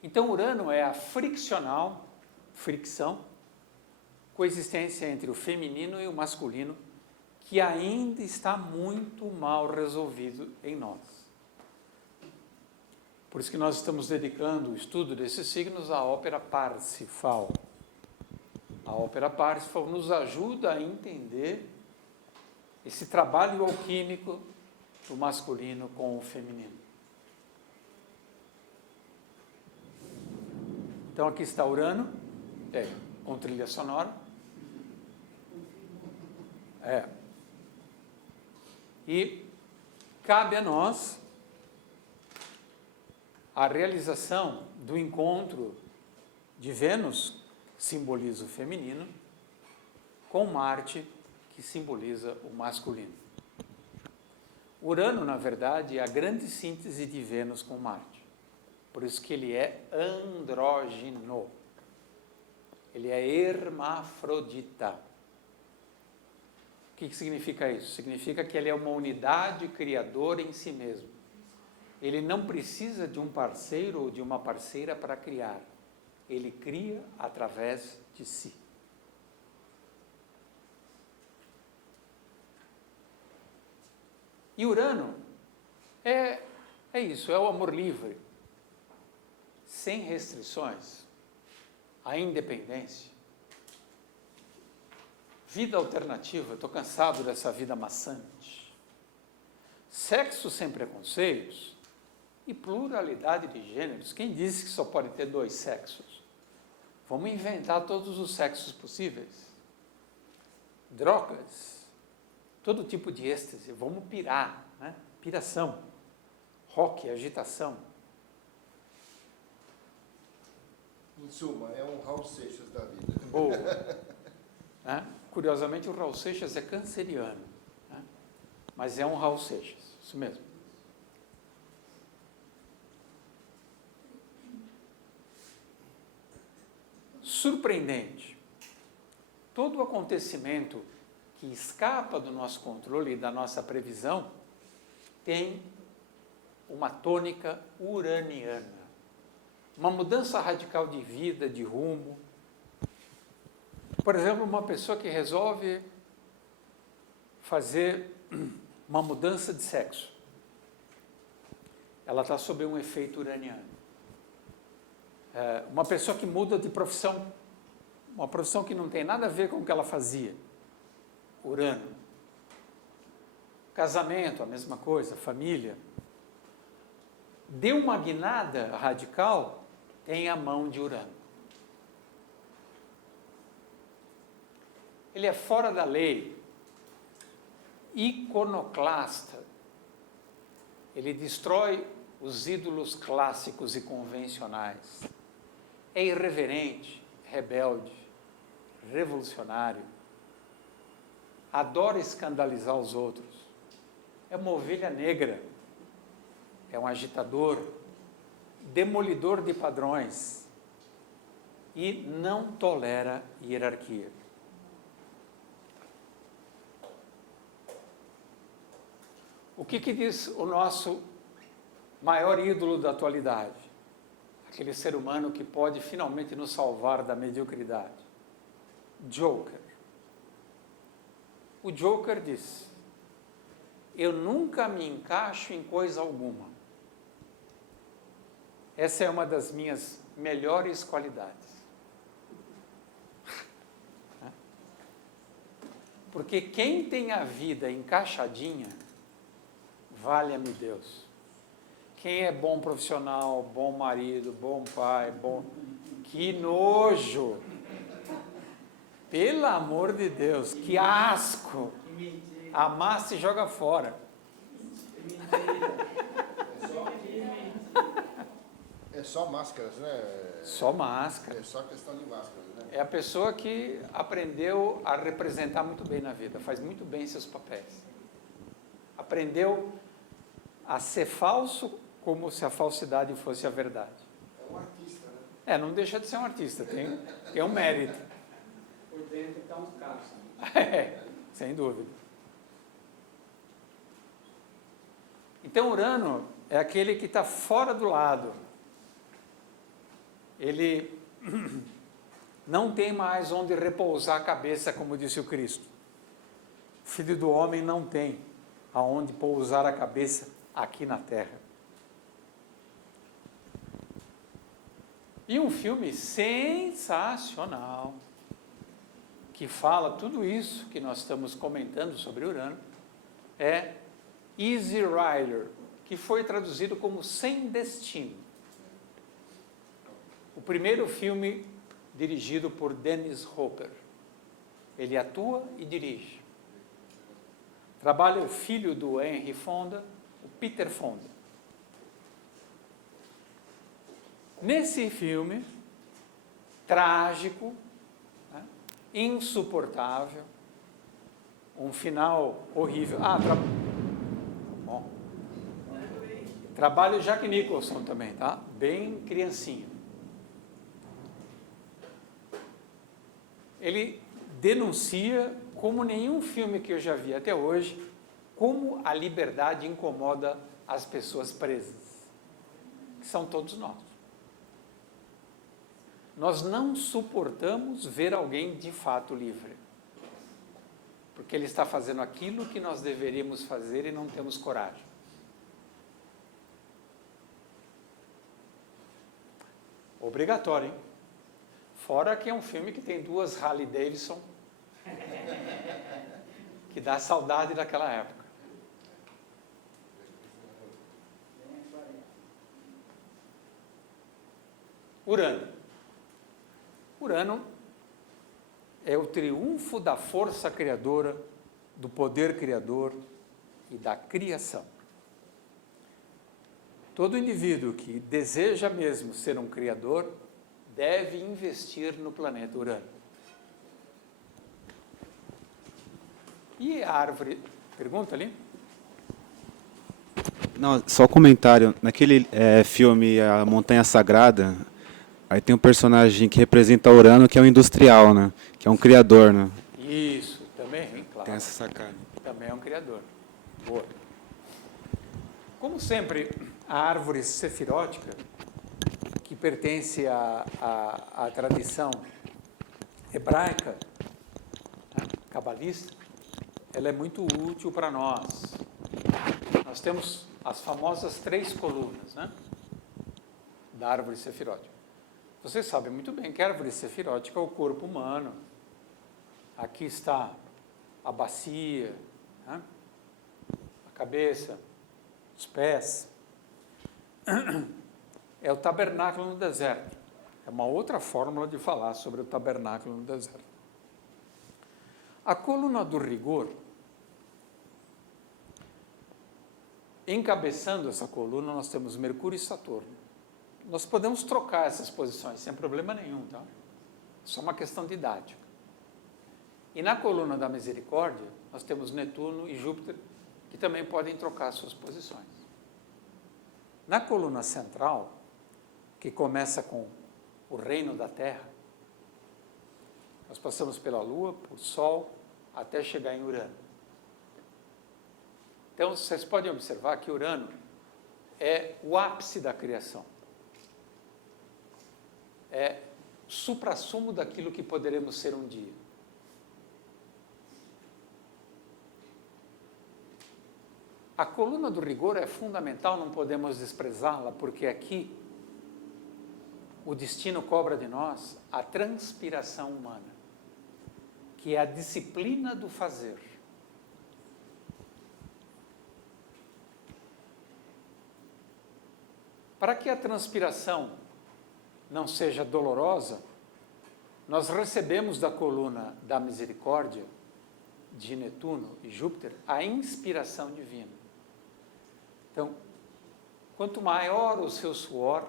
Então, Urano é a fricção coexistência entre o feminino e o masculino, que ainda está muito mal resolvido em nós. Por isso que nós estamos dedicando o estudo desses signos à ópera Parsifal. A ópera Parsifal nos ajuda a entender esse trabalho alquímico do masculino com o feminino. Então aqui está Urano, com trilha sonora. E cabe a nós a realização do encontro de Vênus, que simboliza o feminino, com Marte, que simboliza o masculino. Urano, na verdade, é a grande síntese de Vênus com Marte. Por isso que ele é andrógino. Ele é hermafrodita. O que significa isso? Significa que ele é uma unidade criadora em si mesmo. Ele não precisa de um parceiro ou de uma parceira para criar. Ele cria através de si. E Urano é isso, é o amor livre, sem restrições, a independência. Vida alternativa, estou cansado dessa vida maçante. Sexo sem preconceitos e pluralidade de gêneros. Quem disse que só pode ter 2 sexos? Vamos inventar todos os sexos possíveis. Drogas, todo tipo de êxtase, vamos pirar, né? Piração, rock, agitação. Em suma, é um Raul Seixas da vida. Boa. Né? Curiosamente, o Raul Seixas é canceriano, né? Mas é um Raul Seixas, isso mesmo. Surpreendente. Todo acontecimento que escapa do nosso controle e da nossa previsão tem uma tônica uraniana. Uma mudança radical de vida, de rumo. Por exemplo, uma pessoa que resolve fazer uma mudança de sexo. Ela está sob um efeito uraniano. Uma pessoa que muda de profissão, uma profissão que não tem nada a ver com o que ela fazia. Urano. Casamento, a mesma coisa, família. Deu uma guinada radical, tem a mão de Urano. Ele é fora da lei, iconoclasta. Ele destrói os ídolos clássicos e convencionais. É irreverente, rebelde, revolucionário. Adora escandalizar os outros. É uma ovelha negra. É um agitador, demolidor de padrões e não tolera hierarquia. O que diz o nosso maior ídolo da atualidade? Aquele ser humano que pode finalmente nos salvar da mediocridade. Joker. O Joker diz: eu nunca me encaixo em coisa alguma. Essa é uma das minhas melhores qualidades. Porque quem tem a vida encaixadinha, valha-me Deus. Quem é bom profissional, bom marido, bom pai, bom... Que nojo! Pelo amor de Deus, que asco! Amassa e joga fora. É só máscaras, né? Só máscara. É só questão de máscaras, né? É a pessoa que aprendeu a representar muito bem na vida, faz muito bem seus papéis. Aprendeu a ser falso como se a falsidade fosse a verdade. É um artista, né? Não deixa de ser um artista, tem um mérito. Por dentro está um caso. Sem dúvida. Então, Urano é aquele que está fora do lado. Ele Não tem mais onde repousar a cabeça, como disse o Cristo. O Filho do Homem não tem aonde pousar a cabeça aqui na terra. E um filme sensacional, que fala tudo isso que nós estamos comentando sobre Urano, é Easy Rider, que foi traduzido como Sem Destino. O primeiro filme dirigido por Dennis Hopper. Ele atua e dirige. Trabalha o filho do Henry Fonda, o Peter Fonda. Nesse filme, trágico, né, insuportável, um final horrível. Bom. Trabalha o Jack Nicholson também, tá? Bem criancinho. Ele denuncia, como nenhum filme que eu já vi até hoje, como a liberdade incomoda as pessoas presas, que são todos nós. Nós não suportamos ver alguém de fato livre, porque ele está fazendo aquilo que nós deveríamos fazer e não temos coragem. Obrigatório, hein? Fora que é um filme que tem duas Harley Davidson, que dá saudade daquela época. Urano. Urano é o triunfo da força criadora, do poder criador e da criação. Todo indivíduo que deseja mesmo ser um criador deve investir no planeta Urano. E a árvore... Pergunta ali? Não, só um comentário. Naquele filme A Montanha Sagrada, aí tem um personagem que representa Urano, que é um industrial, né? Que é um criador, né? Isso, também, claro. Tem essa sacada. Também é um criador. Boa. Como sempre, a árvore sefirótica, que pertence à tradição hebraica, né, cabalista, ela é muito útil para nós. Nós temos as famosas 3 colunas, né, da árvore sefirótica. Vocês sabem muito bem que a árvore sefirótica é o corpo humano. Aqui está a bacia, né, a cabeça, os pés. É o tabernáculo no deserto. É uma outra fórmula de falar sobre o tabernáculo no deserto. A coluna do rigor, encabeçando essa coluna, nós temos Mercúrio e Saturno. Nós podemos trocar essas posições sem problema nenhum, tá? Só uma questão didática. E na coluna da misericórdia, nós temos Netuno e Júpiter, que também podem trocar suas posições. Na coluna central, que começa com o reino da Terra, nós passamos pela Lua, por Sol, até chegar em Urano. Então, vocês podem observar que Urano é o ápice da criação. É o suprassumo daquilo que poderemos ser um dia. A coluna do rigor é fundamental, não podemos desprezá-la, porque aqui o destino cobra de nós a transpiração humana, que é a disciplina do fazer. Para que a transpiração não seja dolorosa, nós recebemos da coluna da misericórdia, de Netuno e Júpiter, a inspiração divina. Então, quanto maior o seu suor,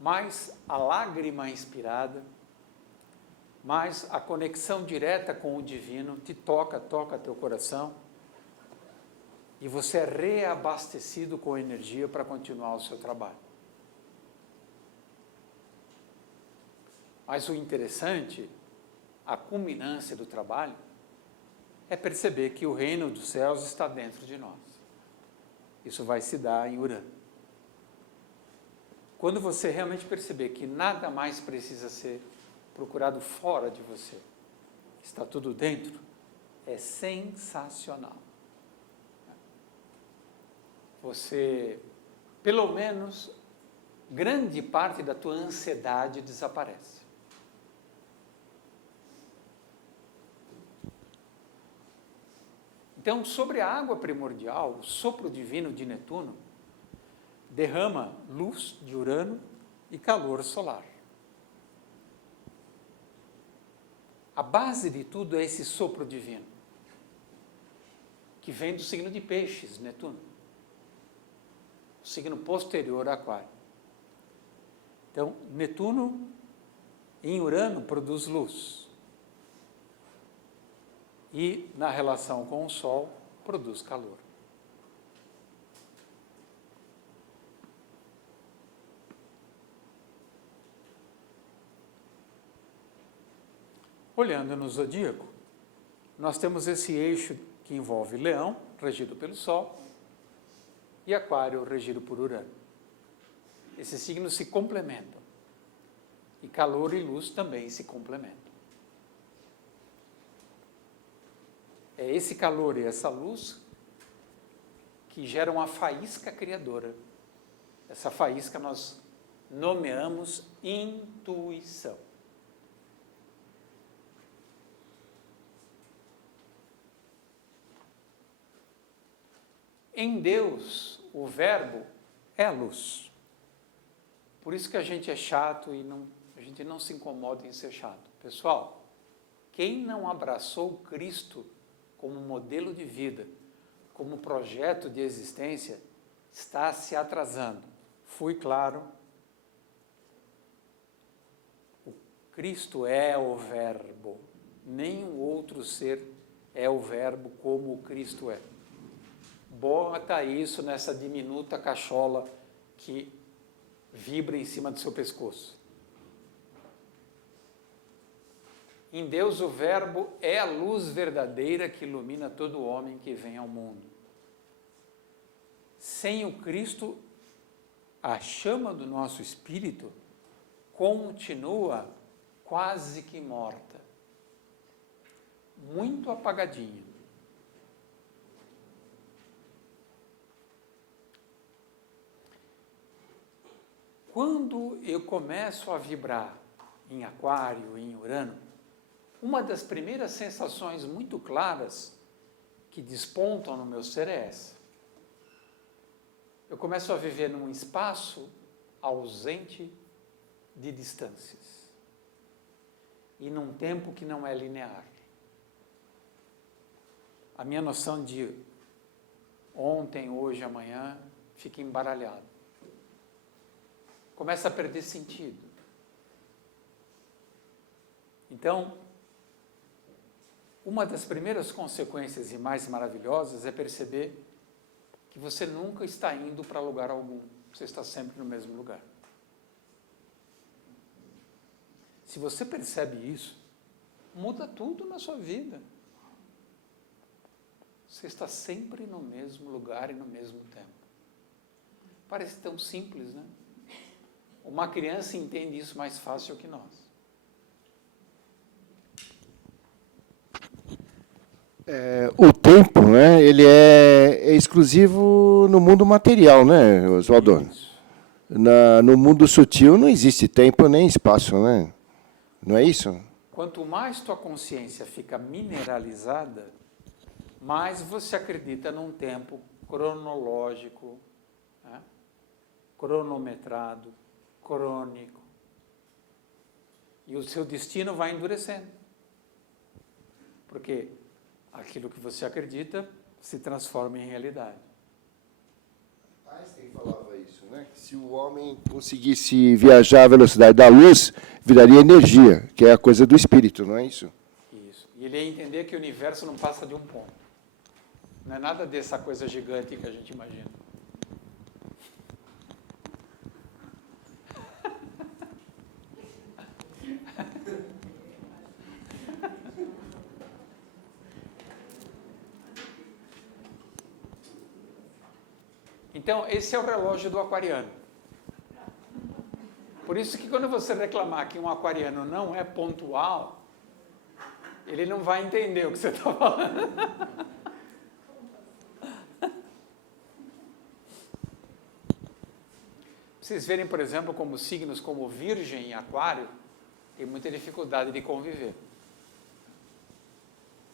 mais a lágrima inspirada, mais a conexão direta com o divino te toca teu coração, e você é reabastecido com energia para continuar o seu trabalho. Mas o interessante, a culminância do trabalho, é perceber que o reino dos céus está dentro de nós. Isso vai se dar em Urano. Quando você realmente perceber que nada mais precisa ser procurado fora de você, está tudo dentro, é sensacional. Você, pelo menos, grande parte da tua ansiedade desaparece. Então, sobre a água primordial, o sopro divino de Netuno derrama luz de Urano e calor solar. A base de tudo é esse sopro divino, que vem do signo de Peixes, Netuno, o signo posterior a Aquário. Então, Netuno em Urano produz luz. E, na relação com o Sol, produz calor. Olhando no zodíaco, nós temos esse eixo que envolve Leão, regido pelo Sol, e Aquário, regido por Urano. Esses signos se complementam. E calor e luz também se complementam. É esse calor e essa luz que geram a faísca criadora. Essa faísca nós nomeamos intuição. Em Deus, o verbo é a luz. Por isso que a gente é chato e a gente não se incomoda em ser chato. Pessoal, quem não abraçou Cristo como modelo de vida, como projeto de existência, está se atrasando. Fui claro? O Cristo é o verbo. Nenhum outro ser é o verbo como o Cristo é. Bota isso nessa diminuta cachola que vibra em cima do seu pescoço. Em Deus, o verbo é a luz verdadeira que ilumina todo homem que vem ao mundo. Sem o Cristo, a chama do nosso espírito continua quase que morta, muito apagadinha. Quando eu começo a vibrar em Aquário, em Urano, uma das primeiras sensações muito claras que despontam no meu ser é essa. Eu começo a viver num espaço ausente de distâncias e num tempo que não é linear. A minha noção de ontem, hoje, amanhã fica embaralhada. Começa a perder sentido. Então, uma das primeiras consequências e mais maravilhosas é perceber que você nunca está indo para lugar algum, você está sempre no mesmo lugar. Se você percebe isso, muda tudo na sua vida. Você está sempre no mesmo lugar e no mesmo tempo. Parece tão simples, né? Uma criança entende isso mais fácil que nós. O tempo, né, ele é exclusivo no mundo material, né, Oswaldo? No mundo sutil não existe tempo nem espaço, né? Não é isso? Quanto mais tua consciência fica mineralizada, mais você acredita num tempo cronológico, né? Cronometrado, crônico. E o seu destino vai endurecendo. Porque aquilo que você acredita se transforma em realidade. Einstein falava isso, né? Se o homem conseguisse viajar à velocidade da luz, viraria energia, que é a coisa do espírito, não é isso? Isso. E ele ia entender que o universo não passa de um ponto. Não é nada dessa coisa gigante que a gente imagina. Então, esse é o relógio do aquariano. Por isso que quando você reclamar que um aquariano não é pontual, ele não vai entender o que você está falando. Vocês verem, por exemplo, como signos como Virgem e Aquário têm muita dificuldade de conviver.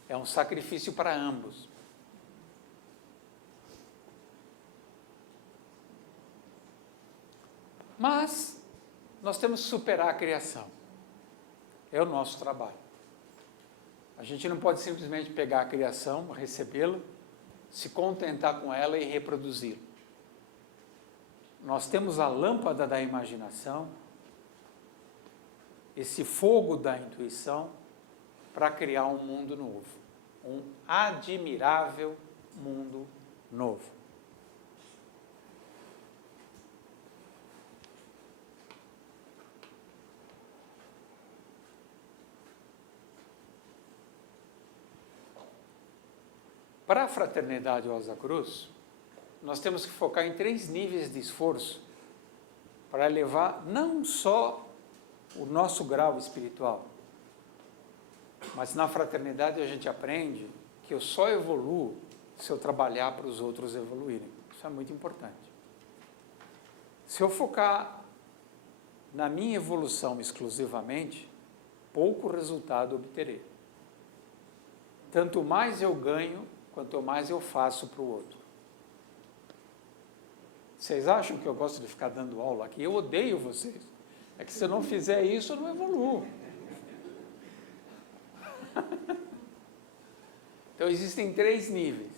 É um sacrifício para ambos. Mas nós temos que superar a criação. É o nosso trabalho. A gente não pode simplesmente pegar a criação, recebê-la, se contentar com ela e reproduzir. Nós temos a lâmpada da imaginação, esse fogo da intuição, para criar um mundo novo. Um admirável mundo novo. Para a Fraternidade Rosa Cruz, nós temos que focar em 3 níveis de esforço para elevar não só o nosso grau espiritual, mas na fraternidade a gente aprende que eu só evoluo se eu trabalhar para os outros evoluírem. Isso é muito importante. Se eu focar na minha evolução exclusivamente, pouco resultado obterei. Tanto mais eu ganho, quanto mais eu faço para o outro. Vocês acham que eu gosto de ficar dando aula aqui? Eu odeio vocês. É que se eu não fizer isso, eu não evoluo. Então, existem 3 níveis.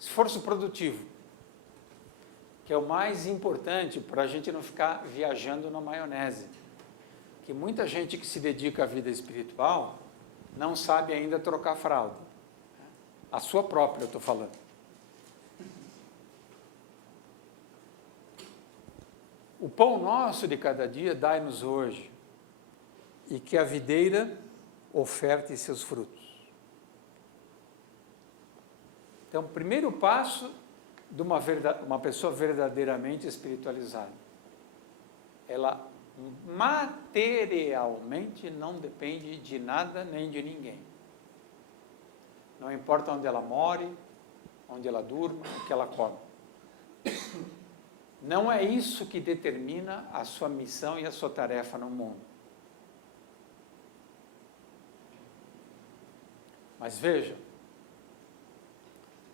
Esforço produtivo, que é o mais importante para a gente não ficar viajando na maionese. Que muita gente que se dedica à vida espiritual não sabe ainda trocar fralda. A sua própria, eu estou falando. O pão nosso de cada dia dai-nos hoje, e que a videira oferte seus frutos. Então, o primeiro passo de uma pessoa verdadeiramente espiritualizada, ela materialmente não depende de nada nem de ninguém. Não importa onde ela more, onde ela durma, o que ela come. Não é isso que determina a sua missão e a sua tarefa no mundo. Mas veja,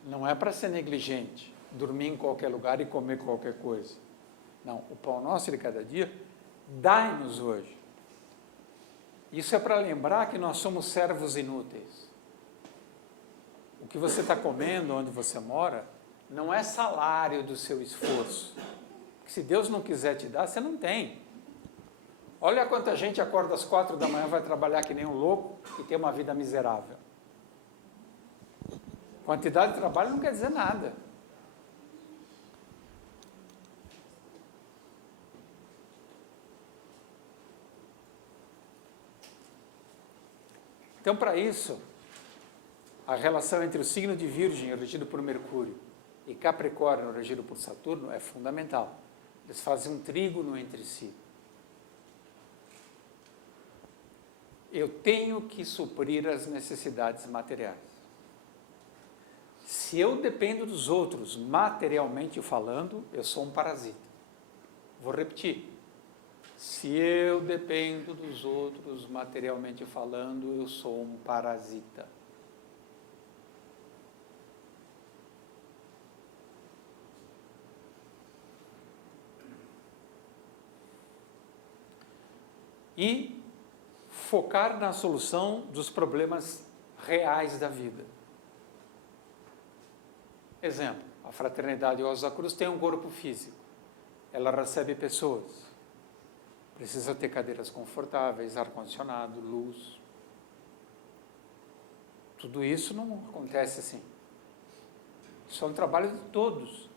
não é para ser negligente, dormir em qualquer lugar e comer qualquer coisa. Não, o pão nosso de cada dia, dai-nos hoje. Isso é para lembrar que nós somos servos inúteis. O que você está comendo, onde você mora, não é salário do seu esforço. Se Deus não quiser te dar, você não tem. Olha quanta gente acorda às 4 da manhã, vai trabalhar que nem um louco e tem uma vida miserável. Quantidade de trabalho não quer dizer nada. Então, para isso, a relação entre o signo de Virgem, regido por Mercúrio, e Capricórnio, regido por Saturno, é fundamental. Eles fazem um trígono entre si. Eu tenho que suprir as necessidades materiais. Se eu dependo dos outros, materialmente falando, eu sou um parasita. Vou repetir. Se eu dependo dos outros, materialmente falando, eu sou um parasita. E focar na solução dos problemas reais da vida. Exemplo, a Fraternidade Rosa Cruz tem um corpo físico. Ela recebe pessoas. Precisa ter cadeiras confortáveis, ar-condicionado, luz. Tudo isso não acontece assim. Isso é um trabalho de todos,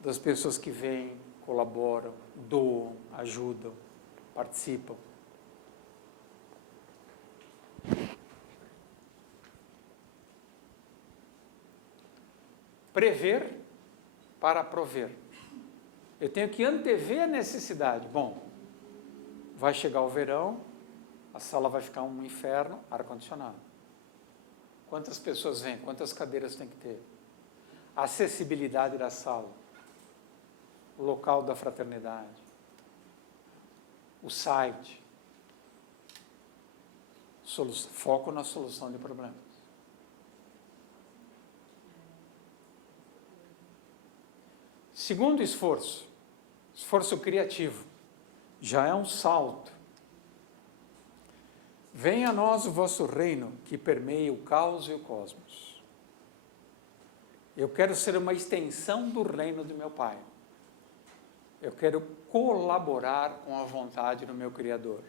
das pessoas que vêm, colaboram, doam, ajudam, participam. Prever para prover. Eu tenho que antever a necessidade. Bom, vai chegar o verão, a sala vai ficar um inferno, ar-condicionado. Quantas pessoas vêm? Quantas cadeiras tem que ter? A acessibilidade da sala. O local da fraternidade. O site. Foco na solução de problemas. Segundo esforço criativo, já é um salto. Venha a nós o vosso reino que permeia o caos e o cosmos. Eu quero ser uma extensão do reino do meu Pai. Eu quero colaborar com a vontade do meu Criador.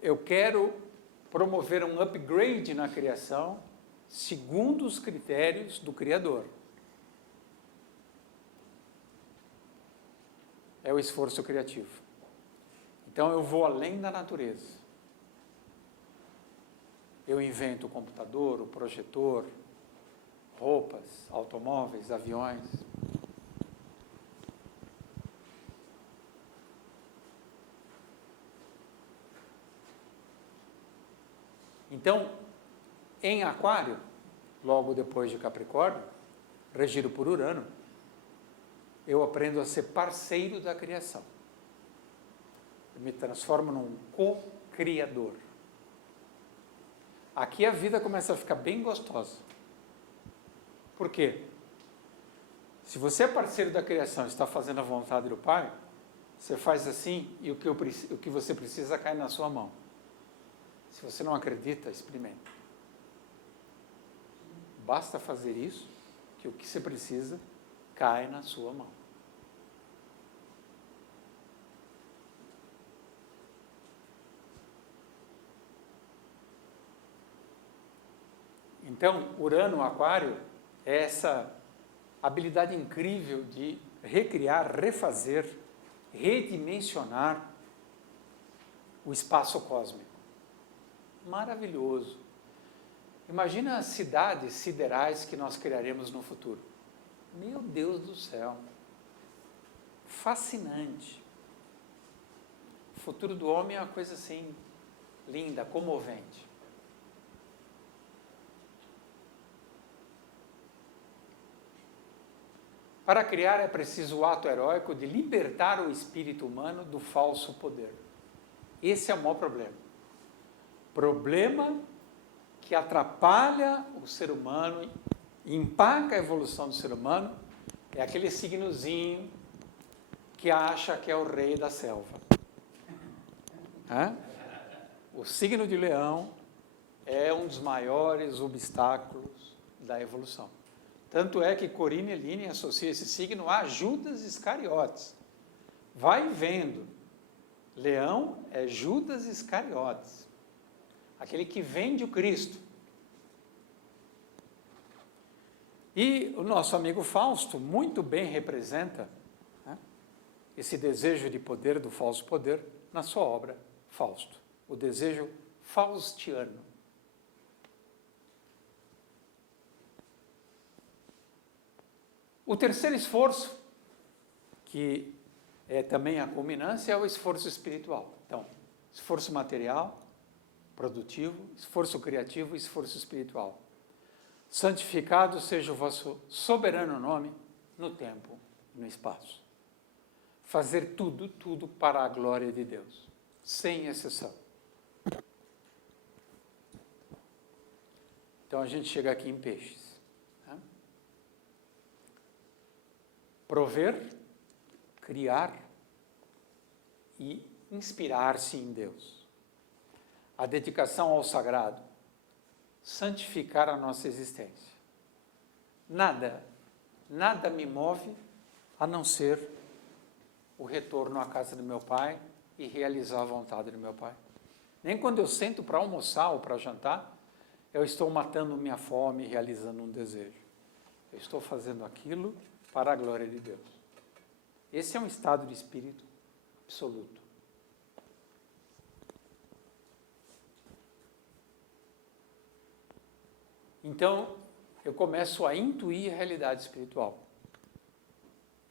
Eu quero promover um upgrade na criação segundo os critérios do Criador. É o esforço criativo. Então eu vou além da natureza. Eu invento o computador, o projetor, roupas, automóveis, aviões. Então, em Aquário, logo depois de Capricórnio, regido por Urano, eu aprendo a ser parceiro da criação. Eu me transformo num co-criador. Aqui a vida começa a ficar bem gostosa. Por quê? Se você é parceiro da criação e está fazendo a vontade do Pai, você faz assim e o que você precisa cai na sua mão. Se você não acredita, experimenta. Basta fazer isso, que o que você precisa cai na sua mão. Então, Urano, Aquário, é essa habilidade incrível de recriar, refazer, redimensionar o espaço cósmico. Maravilhoso. Imagina as cidades siderais que nós criaremos no futuro. Meu Deus do céu. Fascinante. O futuro do homem é uma coisa assim, linda, comovente. Para criar é preciso o ato heróico de libertar o espírito humano do falso poder. Esse é o maior problema. Problema que atrapalha o ser humano, empaca a evolução do ser humano, é aquele signozinho que acha que é o rei da selva. O signo de Leão é um dos maiores obstáculos da evolução. Tanto é que Corine Line associa esse signo a Judas Iscariotes. Vai vendo. Leão é Judas Iscariotes. Aquele que vende o Cristo. E o nosso amigo Fausto muito bem representa esse desejo de poder, do falso poder, na sua obra Fausto. O desejo faustiano. O terceiro esforço, que é também a culminância, é o esforço espiritual. Então, esforço material, produtivo, esforço criativo e esforço espiritual. Santificado seja o vosso soberano nome no tempo e no espaço. Fazer tudo para a glória de Deus, sem exceção. Então a gente chega aqui em Peixes. Prover, criar e inspirar-se em Deus. A dedicação ao sagrado, santificar a nossa existência. Nada me move a não ser o retorno à casa do meu Pai e realizar a vontade do meu Pai. Nem quando eu sento para almoçar ou para jantar, eu estou matando minha fome e realizando um desejo. Eu estou fazendo aquilo para a glória de Deus. Esse é um estado de espírito absoluto. Então, eu começo a intuir a realidade espiritual.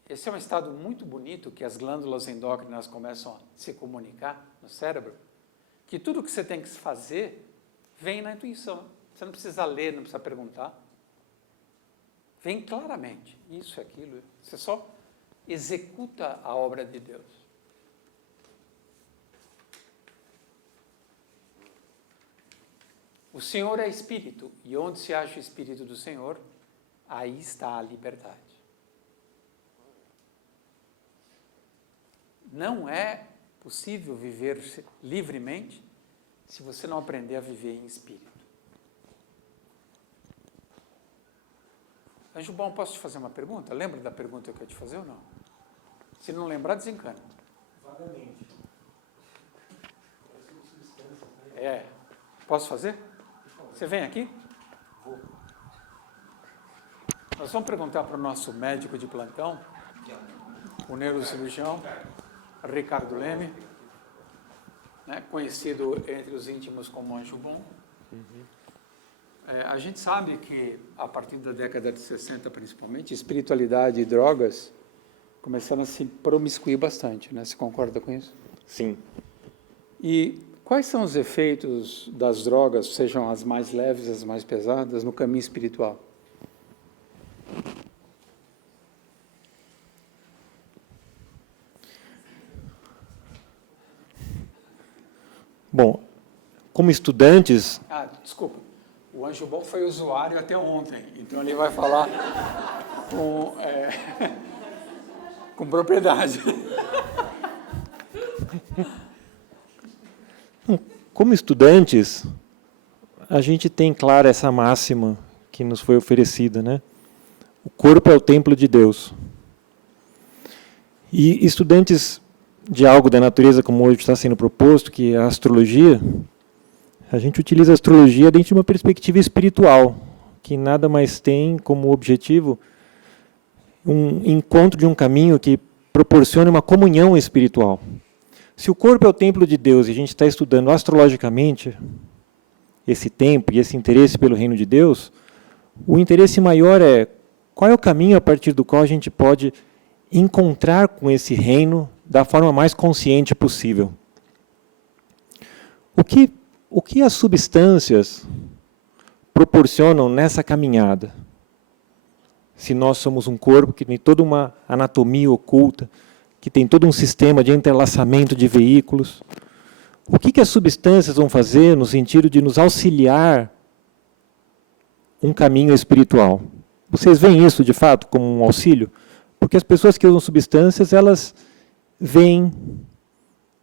Esse é um estado muito bonito que as glândulas endócrinas começam a se comunicar no cérebro, que tudo que você tem que fazer vem na intuição. Você não precisa ler, não precisa perguntar. Vem claramente, isso e aquilo. Você só executa a obra de Deus. O Senhor é Espírito, e onde se acha o Espírito do Senhor, aí está a liberdade. Não é possível viver livremente se você não aprender a viver em Espírito. Anjo bom, posso te fazer uma pergunta? Lembra da pergunta que eu ia te fazer ou não? Se não lembrar, desencana. Vagamente. Posso fazer? Você vem aqui? Vou. Nós vamos perguntar para o nosso médico de plantão, o neurocirurgião, Ricardo Leme, né, conhecido entre os íntimos como Anjo Bom. A gente sabe que, a partir da década de 60, principalmente, espiritualidade e drogas começaram a se promiscuir bastante, né? Você concorda com isso? Sim. E quais são os efeitos das drogas, sejam as mais leves, as mais pesadas, no caminho espiritual? Bom, como estudantes, Desculpa. O Anjo Bom foi usuário até ontem, então ele vai falar com propriedade. a gente tem clara essa máxima que nos foi oferecida, né? O corpo é o templo de Deus. E estudantes de algo da natureza, como hoje está sendo proposto, que é a astrologia, a gente utiliza a astrologia dentro de uma perspectiva espiritual, que nada mais tem como objetivo um encontro de um caminho que proporcione uma comunhão espiritual. Se o corpo é o templo de Deus e a gente está estudando astrologicamente esse tempo e esse interesse pelo reino de Deus, o interesse maior é qual é o caminho a partir do qual a gente pode encontrar com esse reino da forma mais consciente possível. O que as substâncias proporcionam nessa caminhada? Se nós somos um corpo que tem toda uma anatomia oculta, que tem todo um sistema de entrelaçamento de veículos, o que as substâncias vão fazer no sentido de nos auxiliar um caminho espiritual? Vocês veem isso, de fato, como um auxílio? Porque as pessoas que usam substâncias, elas veem,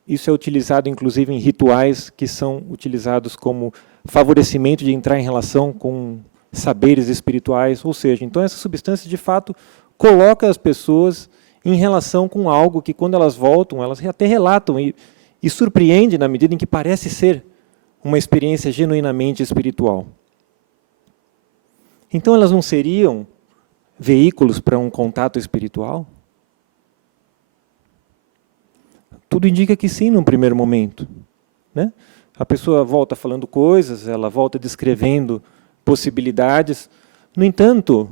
isso é utilizado inclusive em rituais que são utilizados como favorecimento de entrar em relação com saberes espirituais, ou seja, então essa substância de fato coloca as pessoas em relação com algo que quando elas voltam, elas até relatam e surpreende na medida em que parece ser uma experiência genuinamente espiritual. Então elas não seriam veículos para um contato espiritual? Tudo indica que sim, num primeiro momento, né? A pessoa volta falando coisas, ela volta descrevendo possibilidades. No entanto,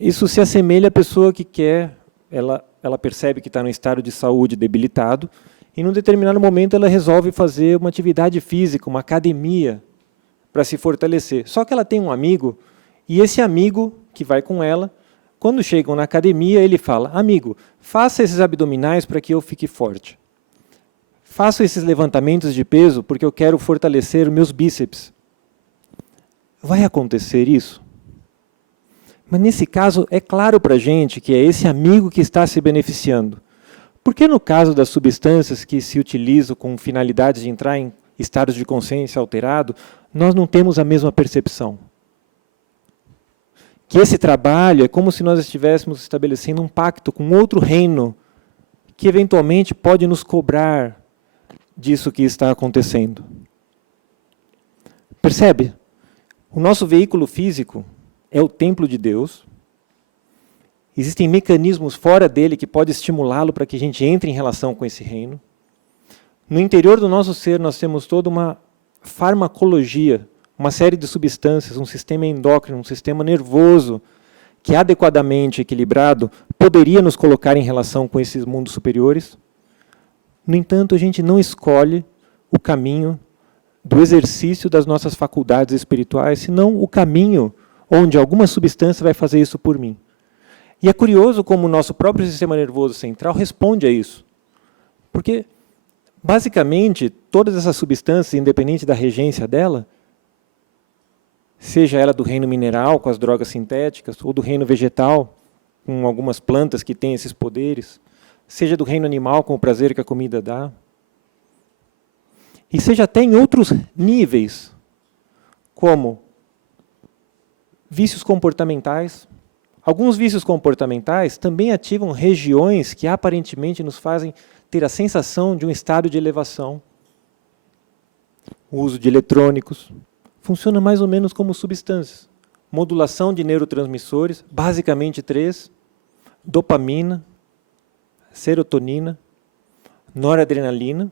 isso se assemelha à pessoa que ela percebe que está num estado de saúde debilitado e, num determinado momento, ela resolve fazer uma atividade física, uma academia, para se fortalecer. Só que ela tem um amigo, e esse amigo que vai com ela, quando chegam na academia, ele fala: amigo, faça esses abdominais para que eu fique forte. Faça esses levantamentos de peso porque eu quero fortalecer os meus bíceps. Vai acontecer isso? Mas nesse caso, é claro para a gente que é esse amigo que está se beneficiando. Porque no caso das substâncias que se utilizam com finalidades de entrar em estados de consciência alterado, nós não temos a mesma percepção. Que esse trabalho é como se nós estivéssemos estabelecendo um pacto com outro reino que eventualmente pode nos cobrar disso que está acontecendo. Percebe? O nosso veículo físico é o templo de Deus. Existem mecanismos fora dele que podem estimulá-lo para que a gente entre em relação com esse reino. No interior do nosso ser nós temos toda uma farmacologia, uma série de substâncias, um sistema endócrino, um sistema nervoso, que adequadamente equilibrado poderia nos colocar em relação com esses mundos superiores. No entanto, a gente não escolhe o caminho do exercício das nossas faculdades espirituais, senão o caminho onde alguma substância vai fazer isso por mim. E é curioso como o nosso próprio sistema nervoso central responde a isso. Porque, basicamente, todas essas substâncias, independente da regência dela, seja ela do reino mineral, com as drogas sintéticas, ou do reino vegetal, com algumas plantas que têm esses poderes, seja do reino animal, com o prazer que a comida dá, e seja até em outros níveis, como vícios comportamentais. Alguns vícios comportamentais também ativam regiões que aparentemente nos fazem ter a sensação de um estado de elevação. O uso de eletrônicos funciona mais ou menos como substâncias. Modulação de neurotransmissores, basicamente 3, dopamina, serotonina, noradrenalina,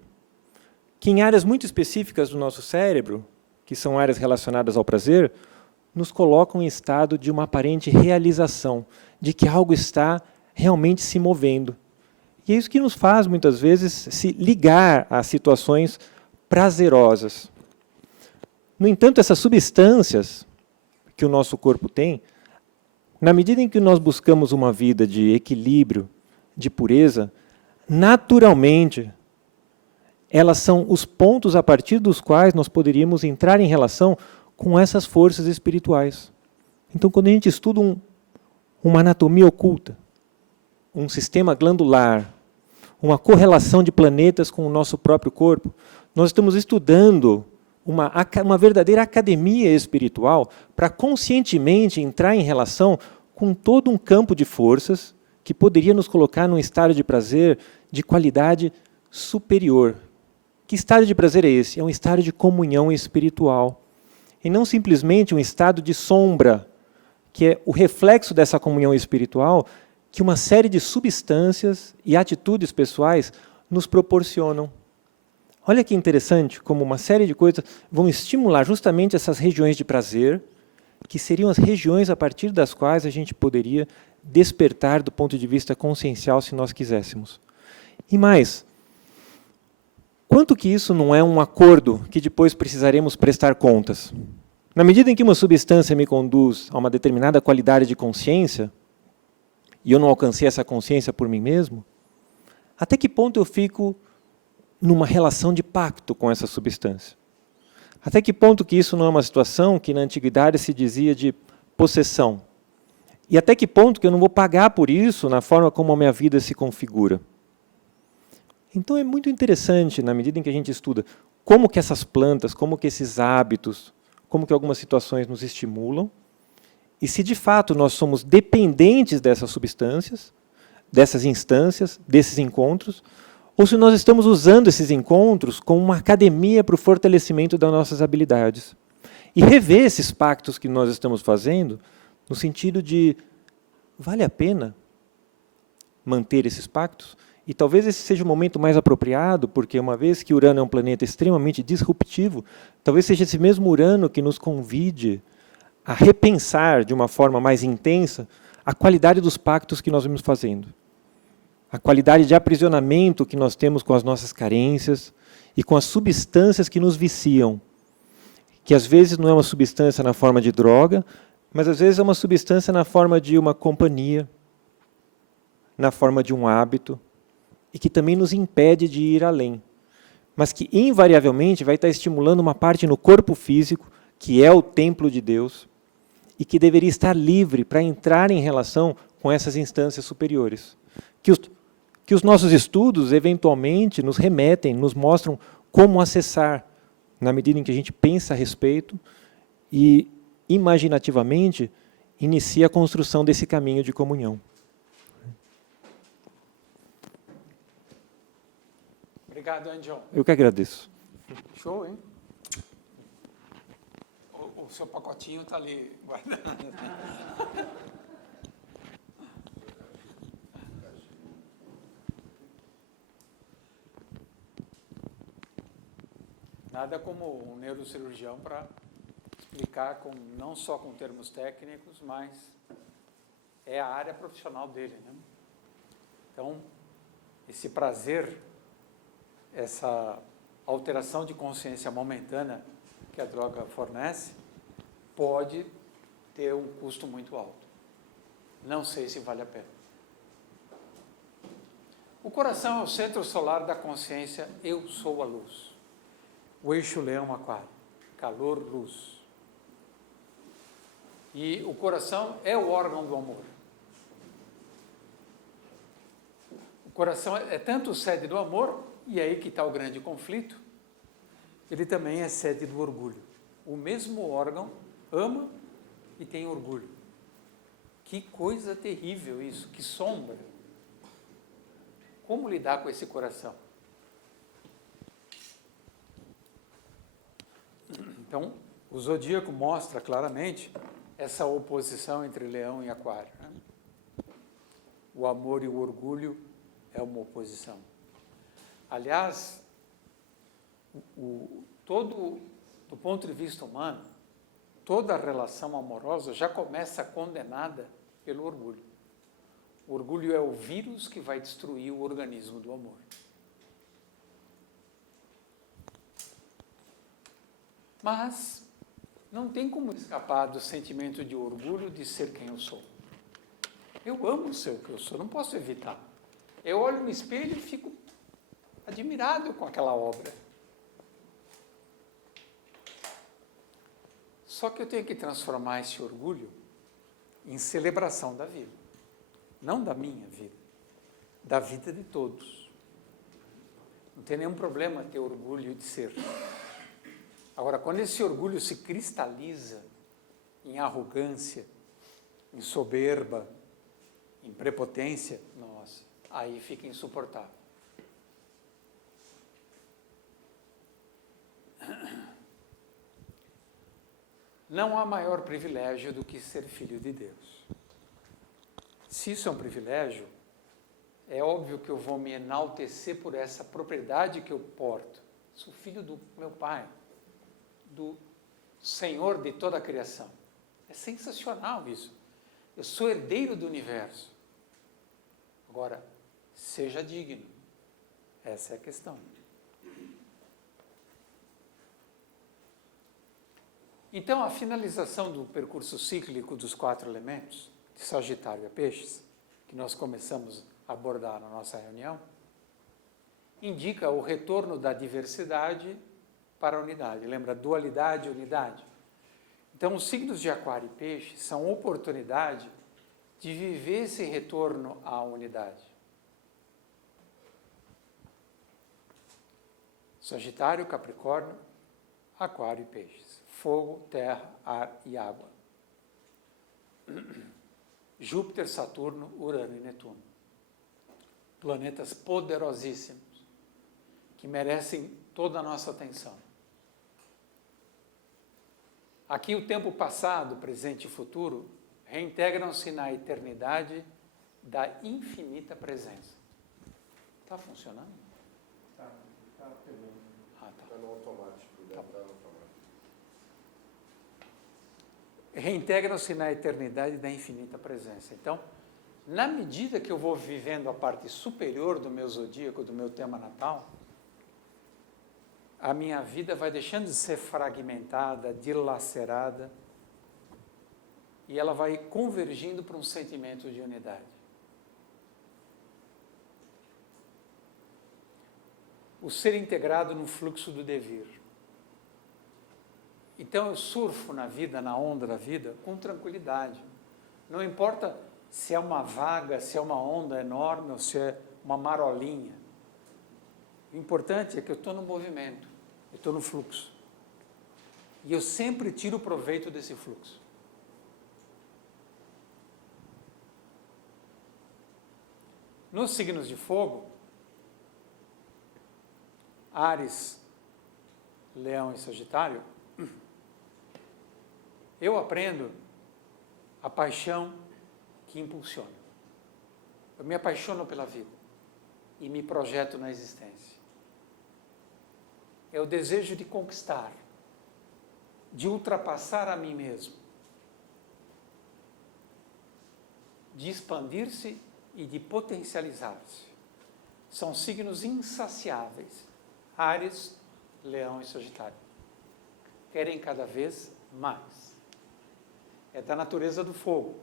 que em áreas muito específicas do nosso cérebro, que são áreas relacionadas ao prazer, nos colocam em estado de uma aparente realização, de que algo está realmente se movendo. E é isso que nos faz, muitas vezes, se ligar a situações prazerosas. No entanto, essas substâncias que o nosso corpo tem, na medida em que nós buscamos uma vida de equilíbrio, de pureza, naturalmente, elas são os pontos a partir dos quais nós poderíamos entrar em relação com essas forças espirituais. Então, quando a gente estuda uma anatomia oculta, um sistema glandular, uma correlação de planetas com o nosso próprio corpo, nós estamos estudando uma verdadeira academia espiritual para conscientemente entrar em relação com todo um campo de forças que poderia nos colocar num estado de prazer de qualidade superior. Que estado de prazer é esse? É um estado de comunhão espiritual. E não simplesmente um estado de sombra, que é o reflexo dessa comunhão espiritual que uma série de substâncias e atitudes pessoais nos proporcionam. Olha que interessante como uma série de coisas vão estimular justamente essas regiões de prazer, que seriam as regiões a partir das quais a gente poderia despertar do ponto de vista consciencial se nós quiséssemos. E mais, quanto que isso não é um acordo que depois precisaremos prestar contas? Na medida em que uma substância me conduz a uma determinada qualidade de consciência, e eu não alcancei essa consciência por mim mesmo, até que ponto eu fico numa relação de pacto com essa substância? Até que ponto que isso não é uma situação que na antiguidade se dizia de possessão? E até que ponto que eu não vou pagar por isso na forma como a minha vida se configura? Então é muito interessante, na medida em que a gente estuda como que essas plantas, como que esses hábitos, como que algumas situações nos estimulam, e se de fato nós somos dependentes dessas substâncias, dessas instâncias, desses encontros, ou se nós estamos usando esses encontros como uma academia para o fortalecimento das nossas habilidades. E rever esses pactos que nós estamos fazendo, no sentido de, vale a pena manter esses pactos? E talvez esse seja o momento mais apropriado, porque uma vez que Urano é um planeta extremamente disruptivo, talvez seja esse mesmo Urano que nos convide a repensar de uma forma mais intensa a qualidade dos pactos que nós vamos fazendo. A qualidade de aprisionamento que nós temos com as nossas carências e com as substâncias que nos viciam. Que às vezes não é uma substância na forma de droga, mas às vezes é uma substância na forma de uma companhia, na forma de um hábito, e que também nos impede de ir além. Mas que invariavelmente vai estar estimulando uma parte no corpo físico, que é o templo de Deus, e que deveria estar livre para entrar em relação com essas instâncias superiores. Que os nossos estudos, eventualmente, nos remetem, nos mostram como acessar, na medida em que a gente pensa a respeito e, imaginativamente, inicia a construção desse caminho de comunhão. Obrigado, Angel. Eu que agradeço. Show, hein? O seu pacotinho está ali guardado. Nada como um neurocirurgião para explicar não só com termos técnicos, mas é a área profissional dele, né? Então, esse prazer, essa alteração de consciência momentânea que a droga fornece, pode ter um custo muito alto. Não sei se vale a pena. O coração é o centro solar da consciência, eu sou a luz. O eixo leão-aquário, calor, luz. E o coração é o órgão do amor. O coração é tanto sede do amor, e é aí que está o grande conflito, ele também é sede do orgulho. O mesmo órgão ama e tem orgulho. Que coisa terrível isso, que sombra. Como lidar com esse coração? Então, o zodíaco mostra claramente essa oposição entre leão e aquário, né? O amor e o orgulho é uma oposição. Aliás, do ponto de vista humano, toda relação amorosa já começa condenada pelo orgulho. O orgulho é o vírus que vai destruir o organismo do amor. Mas não tem como escapar do sentimento de orgulho de ser quem eu sou. Eu amo ser o que eu sou, não posso evitar. Eu olho no espelho e fico admirado com aquela obra. Só que eu tenho que transformar esse orgulho em celebração da vida. Não da minha vida, da vida de todos. Não tem nenhum problema ter orgulho de ser. Agora, quando esse orgulho se cristaliza em arrogância, em soberba, em prepotência, nossa, aí fica insuportável. Não há maior privilégio do que ser filho de Deus. Se isso é um privilégio, é óbvio que eu vou me enaltecer por essa propriedade que eu porto. Sou filho do meu Pai, do Senhor de toda a criação. É sensacional isso. Eu sou herdeiro do universo. Agora, seja digno. Essa é a questão. Então, a finalização do percurso cíclico dos 4 elementos, de Sagitário a Peixes, que nós começamos a abordar na nossa reunião, indica o retorno da diversidade para a unidade. Lembra? Dualidade e unidade. Então, os signos de Aquário e Peixe são oportunidade de viver esse retorno à unidade. Sagitário, Capricórnio, Aquário e Peixes. Fogo, terra, ar e água. Júpiter, Saturno, Urano e Netuno. Planetas poderosíssimos, que merecem toda a nossa atenção. Aqui o tempo passado, presente e futuro reintegram-se na eternidade da infinita presença. Está funcionando? Tá pegando. Ah, tá. Está no automático. Tá. Reintegram-se na eternidade da infinita presença. Então, na medida que eu vou vivendo a parte superior do meu zodíaco, do meu tema natal, a minha vida vai deixando de ser fragmentada, dilacerada, e ela vai convergindo para um sentimento de unidade. O ser integrado no fluxo do devir. Então eu surfo na vida, na onda da vida, com tranquilidade. Não importa se é uma vaga, se é uma onda enorme ou se é uma marolinha. O importante é que eu estou no movimento, eu estou no fluxo. E eu sempre tiro proveito desse fluxo. Nos signos de fogo, Áries, Leão e Sagitário, eu aprendo a paixão que impulsiona. Eu me apaixono pela vida e me projeto na existência. É o desejo de conquistar, de ultrapassar a mim mesmo, de expandir-se e de potencializar-se. São signos insaciáveis. Áries, Leão e Sagitário. Querem cada vez mais. É da natureza do fogo.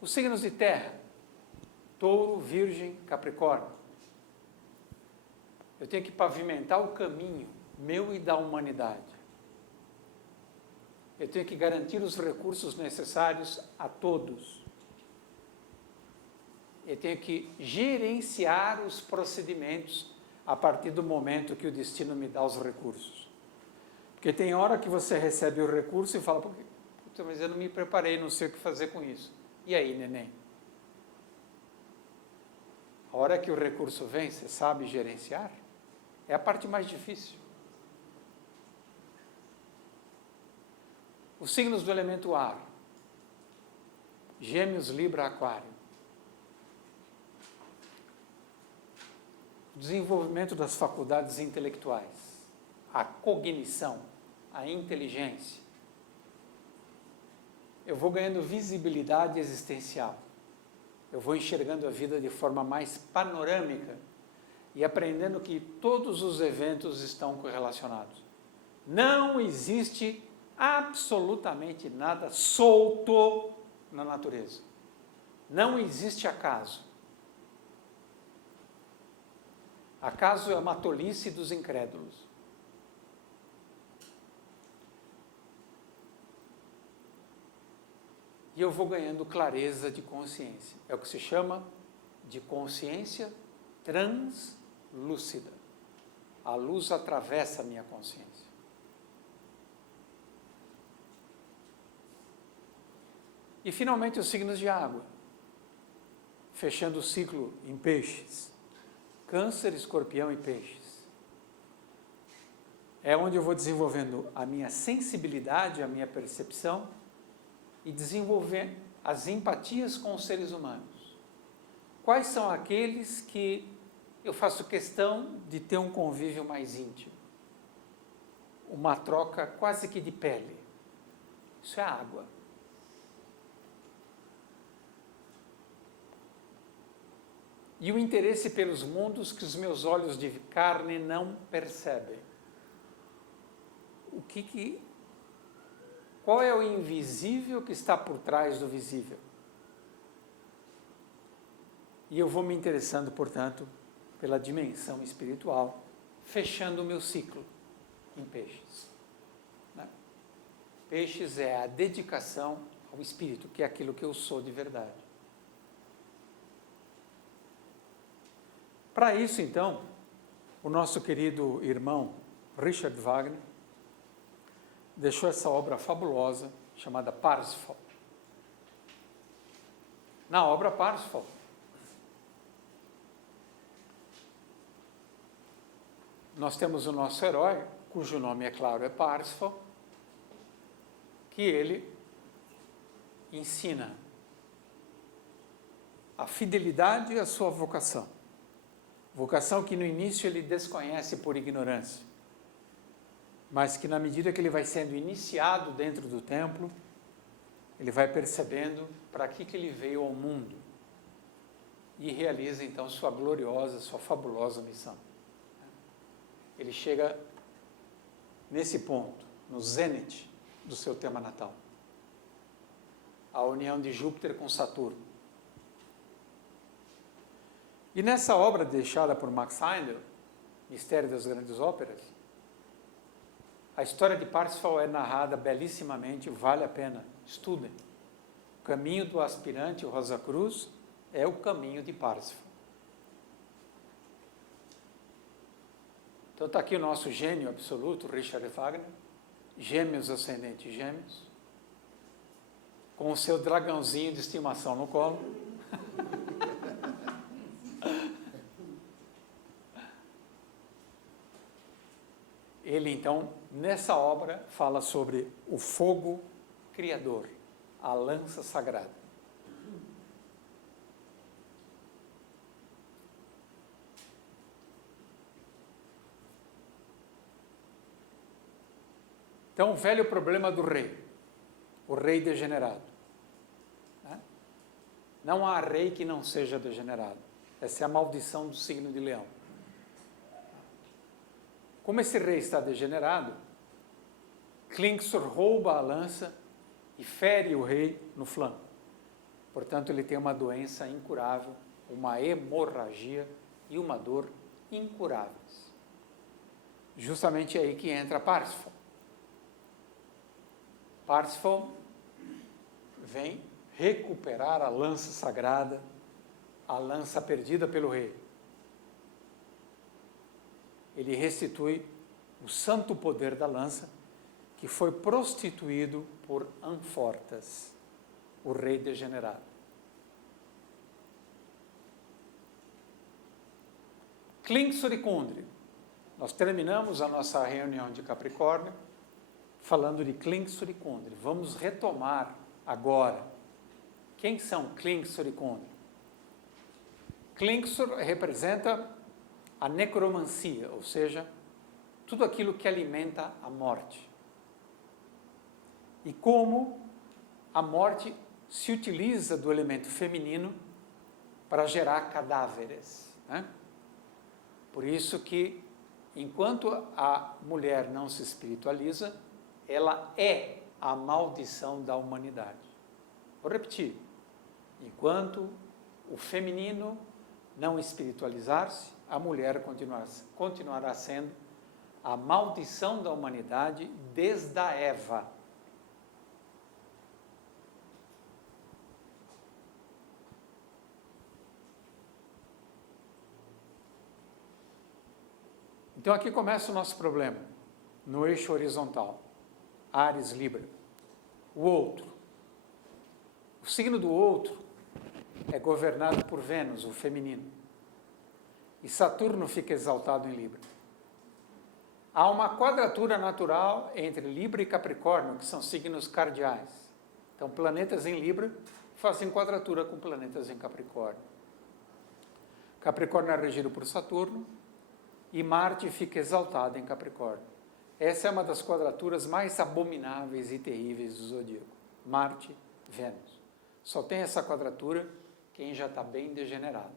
Os signos de terra, Touro, Virgem, Capricórnio. Eu tenho que pavimentar o caminho meu e da humanidade. Eu tenho que garantir os recursos necessários a todos. Eu tenho que gerenciar os procedimentos a partir do momento que o destino me dá os recursos. Porque tem hora que você recebe o recurso e fala, puta, mas eu não me preparei, não sei o que fazer com isso. E aí, neném? A hora que o recurso vem, você sabe gerenciar? É a parte mais difícil. Os signos do elemento ar. Gêmeos, Libra, Aquário. O desenvolvimento das faculdades intelectuais. A cognição, a inteligência. Eu vou ganhando visibilidade existencial. Eu vou enxergando a vida de forma mais panorâmica e aprendendo que todos os eventos estão correlacionados. Não existe absolutamente nada solto na natureza. Não existe acaso. Acaso é uma tolice dos incrédulos. E eu vou ganhando clareza de consciência. É o que se chama de consciência translúcida. A luz atravessa a minha consciência. E, finalmente, os signos de água. Fechando o ciclo em peixes. Câncer, Escorpião e Peixes. É onde eu vou desenvolvendo a minha sensibilidade, a minha percepção e desenvolver as empatias com os seres humanos. Quais são aqueles que eu faço questão de ter um convívio mais íntimo? Uma troca quase que de pele. Isso é água. E o interesse pelos mundos que os meus olhos de carne não percebem. Qual é o invisível que está por trás do visível? E eu vou me interessando, portanto, pela dimensão espiritual, fechando o meu ciclo em peixes. Né? Peixes é a dedicação ao espírito, que é aquilo que eu sou de verdade. Para isso, então, o nosso querido irmão Richard Wagner deixou essa obra fabulosa chamada Parsifal. Na obra Parsifal, nós temos o nosso herói, cujo nome, é claro, é Parsifal, que ele ensina a fidelidade à sua vocação. Vocação que no início ele desconhece por ignorância, mas que na medida que ele vai sendo iniciado dentro do templo, ele vai percebendo para que ele veio ao mundo e realiza então sua gloriosa, sua fabulosa missão. Ele chega nesse ponto, no zênite do seu tema natal, a união de Júpiter com Saturno. E nessa obra deixada por Max Heindel, Mistério das Grandes Óperas, a história de Parsifal é narrada belíssimamente, vale a pena, estudem. O caminho do aspirante Rosa Cruz é o caminho de Parsifal. Então está aqui o nosso gênio absoluto, Richard Wagner, Gêmeos ascendente Gêmeos, com o seu dragãozinho de estimação no colo. Ele, então, nessa obra, fala sobre o fogo criador, a lança sagrada. Então, o velho problema do rei, o rei degenerado. Né? Não há rei que não seja degenerado. Essa é a maldição do signo de Leão. Como esse rei está degenerado, Klingsor rouba a lança e fere o rei no flanco. Portanto, ele tem uma doença incurável, uma hemorragia e uma dor incuráveis. Justamente aí que entra Parsifal. Parsifal vem recuperar a lança sagrada, a lança perdida pelo rei. Ele restitui o santo poder da lança, que foi prostituído por Anfortas, o rei degenerado. Klingsor e Kundry. Nós terminamos a nossa reunião de Capricórnio falando de Klingsor e Kundry. Vamos retomar agora. Quem são Klingsor e Kundry? Klingsor representa a necromancia, ou seja, tudo aquilo que alimenta a morte. E como a morte se utiliza do elemento feminino para gerar cadáveres, né? Por isso que, enquanto a mulher não se espiritualiza, ela é a maldição da humanidade. Vou repetir. Enquanto o feminino não espiritualizar-se, a mulher continuará sendo a maldição da humanidade desde a Eva. Então aqui começa o nosso problema, no eixo horizontal, Áries, Libra. O outro. O signo do outro é governado por Vênus, o feminino. E Saturno fica exaltado em Libra. Há uma quadratura natural entre Libra e Capricórnio, que são signos cardeais. Então, planetas em Libra fazem quadratura com planetas em Capricórnio. Capricórnio é regido por Saturno e Marte fica exaltado em Capricórnio. Essa é uma das quadraturas mais abomináveis e terríveis do zodíaco. Marte, Vênus. Só tem essa quadratura quem já está bem degenerado.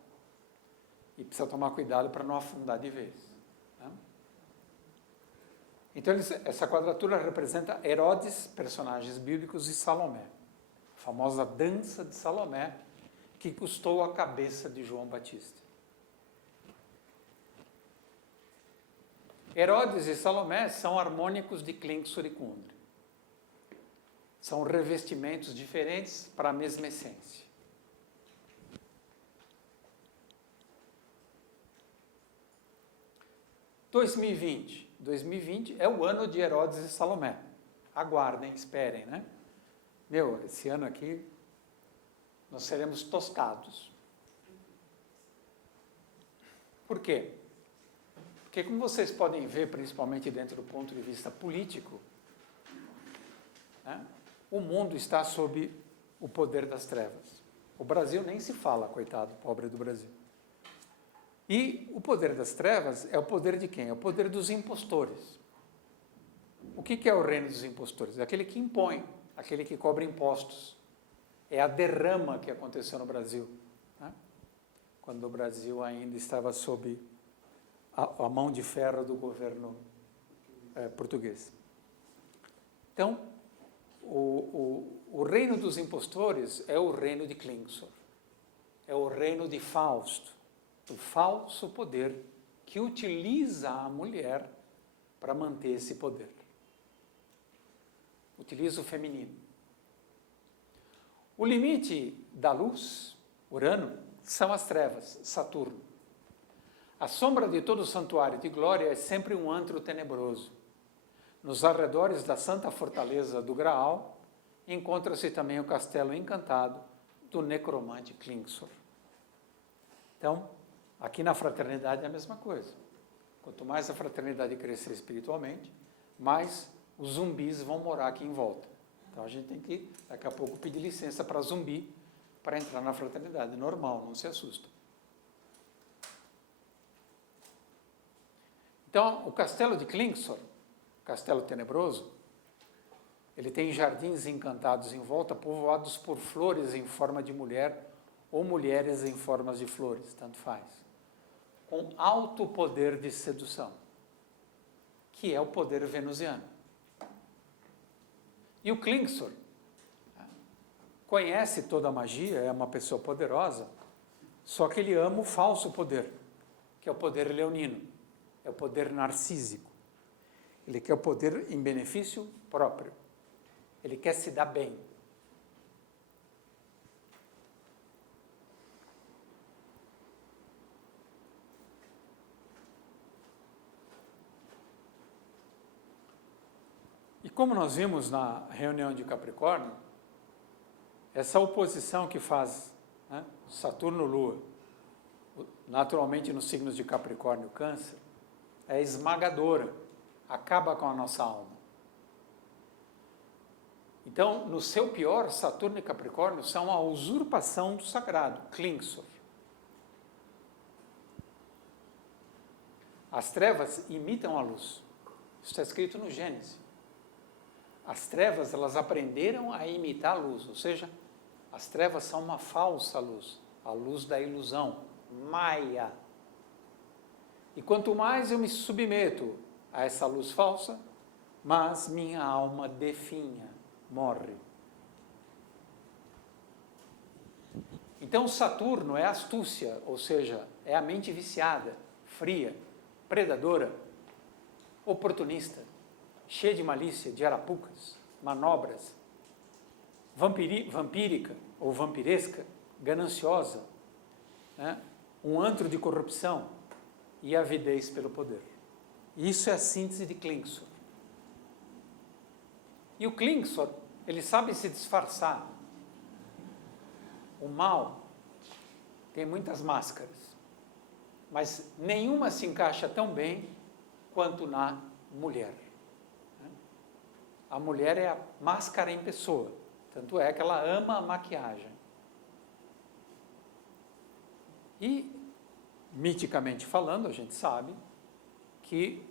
E precisa tomar cuidado para não afundar de vez. Né? Então, essa quadratura representa Herodes, personagens bíblicos, e Salomé. A famosa dança de Salomé, que custou a cabeça de João Batista. Herodes e Salomé são harmônicos de Klingsor e Kundry. São revestimentos diferentes para a mesma essência. (2020) 2020 é o ano de Herodes e Salomé. Aguardem, esperem, né? Esse ano aqui nós seremos toscados. Por quê? Porque, como vocês podem ver, principalmente dentro do ponto de vista político, né, o mundo está sob o poder das trevas. O Brasil nem se fala, coitado, pobre do Brasil. E o poder das trevas é o poder de quem? É o poder dos impostores. O que é o reino dos impostores? É aquele que impõe, aquele que cobra impostos. É a derrama que aconteceu no Brasil, né? Quando o Brasil ainda estava sob a mão de ferro do governo português. Então, o reino dos impostores é o reino de Klingsor. É o reino de Fausto, o falso poder que utiliza a mulher para manter esse poder. Utiliza o feminino. O limite da luz, Urano, são as trevas, Saturno. A sombra de todo santuário de glória é sempre um antro tenebroso. Nos arredores da santa fortaleza do Graal, encontra-se também o castelo encantado do necromante Klingsor. Então, aqui na fraternidade é a mesma coisa. Quanto mais a fraternidade crescer espiritualmente, mais os zumbis vão morar aqui em volta. Então a gente tem que, daqui a pouco, pedir licença para zumbi para entrar na fraternidade. Normal, não se assusta. Então, o castelo de Klingsor, castelo tenebroso, ele tem jardins encantados em volta, povoados por flores em forma de mulher ou mulheres em formas de flores, tanto faz, com alto poder de sedução, que é o poder venusiano. E o Klingsor conhece toda a magia, é uma pessoa poderosa, só que ele ama o falso poder, que é o poder leonino, é o poder narcísico. Ele quer o poder em benefício próprio. Ele quer se dar bem. E como nós vimos na reunião de Capricórnio, essa oposição que faz, né, Saturno-Lua, naturalmente nos signos de Capricórnio e Câncer, é esmagadora, acaba com a nossa alma. Então, no seu pior, Saturno e Capricórnio são a usurpação do sagrado, Klingsor. As trevas imitam a luz. Isso está escrito no Gênesis. As trevas, elas aprenderam a imitar a luz, ou seja, as trevas são uma falsa luz, a luz da ilusão, Maya. E quanto mais eu me submeto a essa luz falsa, mais minha alma definha, morre. Então Saturno é astúcia, ou seja, é a mente viciada, fria, predadora, oportunista, cheia de malícia, de arapucas, manobras, vampírica ou vampiresca, gananciosa, né? Um antro de corrupção e avidez pelo poder. Isso é a síntese de Klingsor. E o Klingsor, ele sabe se disfarçar. O mal tem muitas máscaras, mas nenhuma se encaixa tão bem quanto na mulher. A mulher é a máscara em pessoa, tanto é que ela ama a maquiagem. E, miticamente falando, a gente sabe que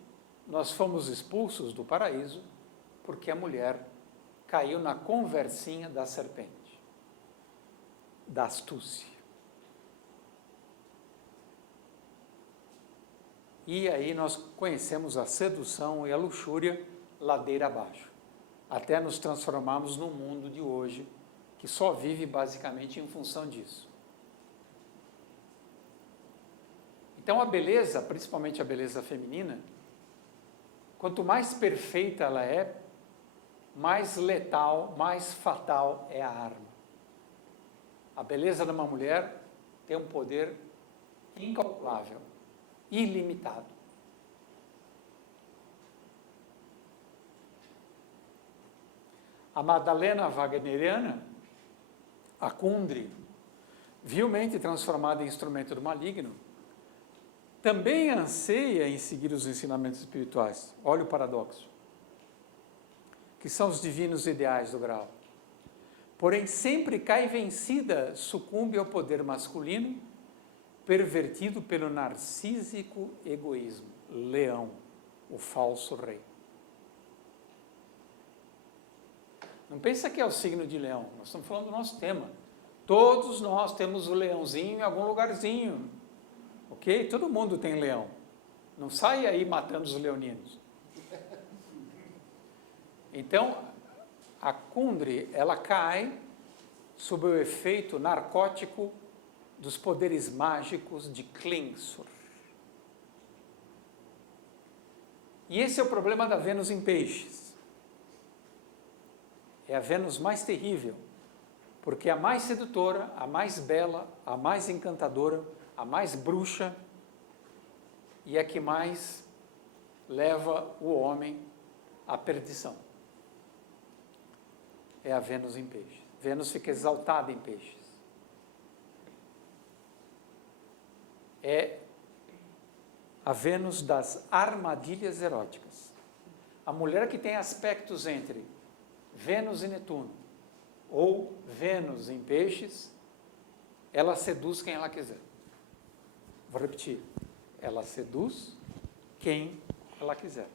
nós fomos expulsos do paraíso porque a mulher caiu na conversinha da serpente, da astúcia. E aí nós conhecemos a sedução e a luxúria ladeira abaixo, até nos transformarmos no mundo de hoje, que só vive basicamente em função disso. Então a beleza, principalmente a beleza feminina, quanto mais perfeita ela é, mais letal, mais fatal é a arma. A beleza de uma mulher tem um poder incalculável, ilimitado. A Madalena Wagneriana, a Kundry, vilmente transformada em instrumento do maligno, também anseia em seguir os ensinamentos espirituais. Olha o paradoxo. Que são os divinos ideais do grau. Porém, sempre cai vencida, sucumbe ao poder masculino, pervertido pelo narcísico egoísmo. Leão, o falso rei. Não pensa que é o signo de leão, nós estamos falando do nosso tema. Todos nós temos o leãozinho em algum lugarzinho, ok? Todo mundo tem leão. Não sai aí matando os leoninos. Então, a Kundry, ela cai sob o efeito narcótico dos poderes mágicos de Klingsor. E esse é o problema da Vênus em Peixes. É a Vênus mais terrível, porque é a mais sedutora, a mais bela, a mais encantadora, a mais bruxa e a que mais leva o homem à perdição. É a Vênus em Peixes. Vênus fica exaltada em Peixes. É a Vênus das armadilhas eróticas. A mulher que tem aspectos entre Vênus e Netuno, ou Vênus em Peixes, ela seduz quem ela quiser. Vou repetir. Ela seduz quem ela quiser.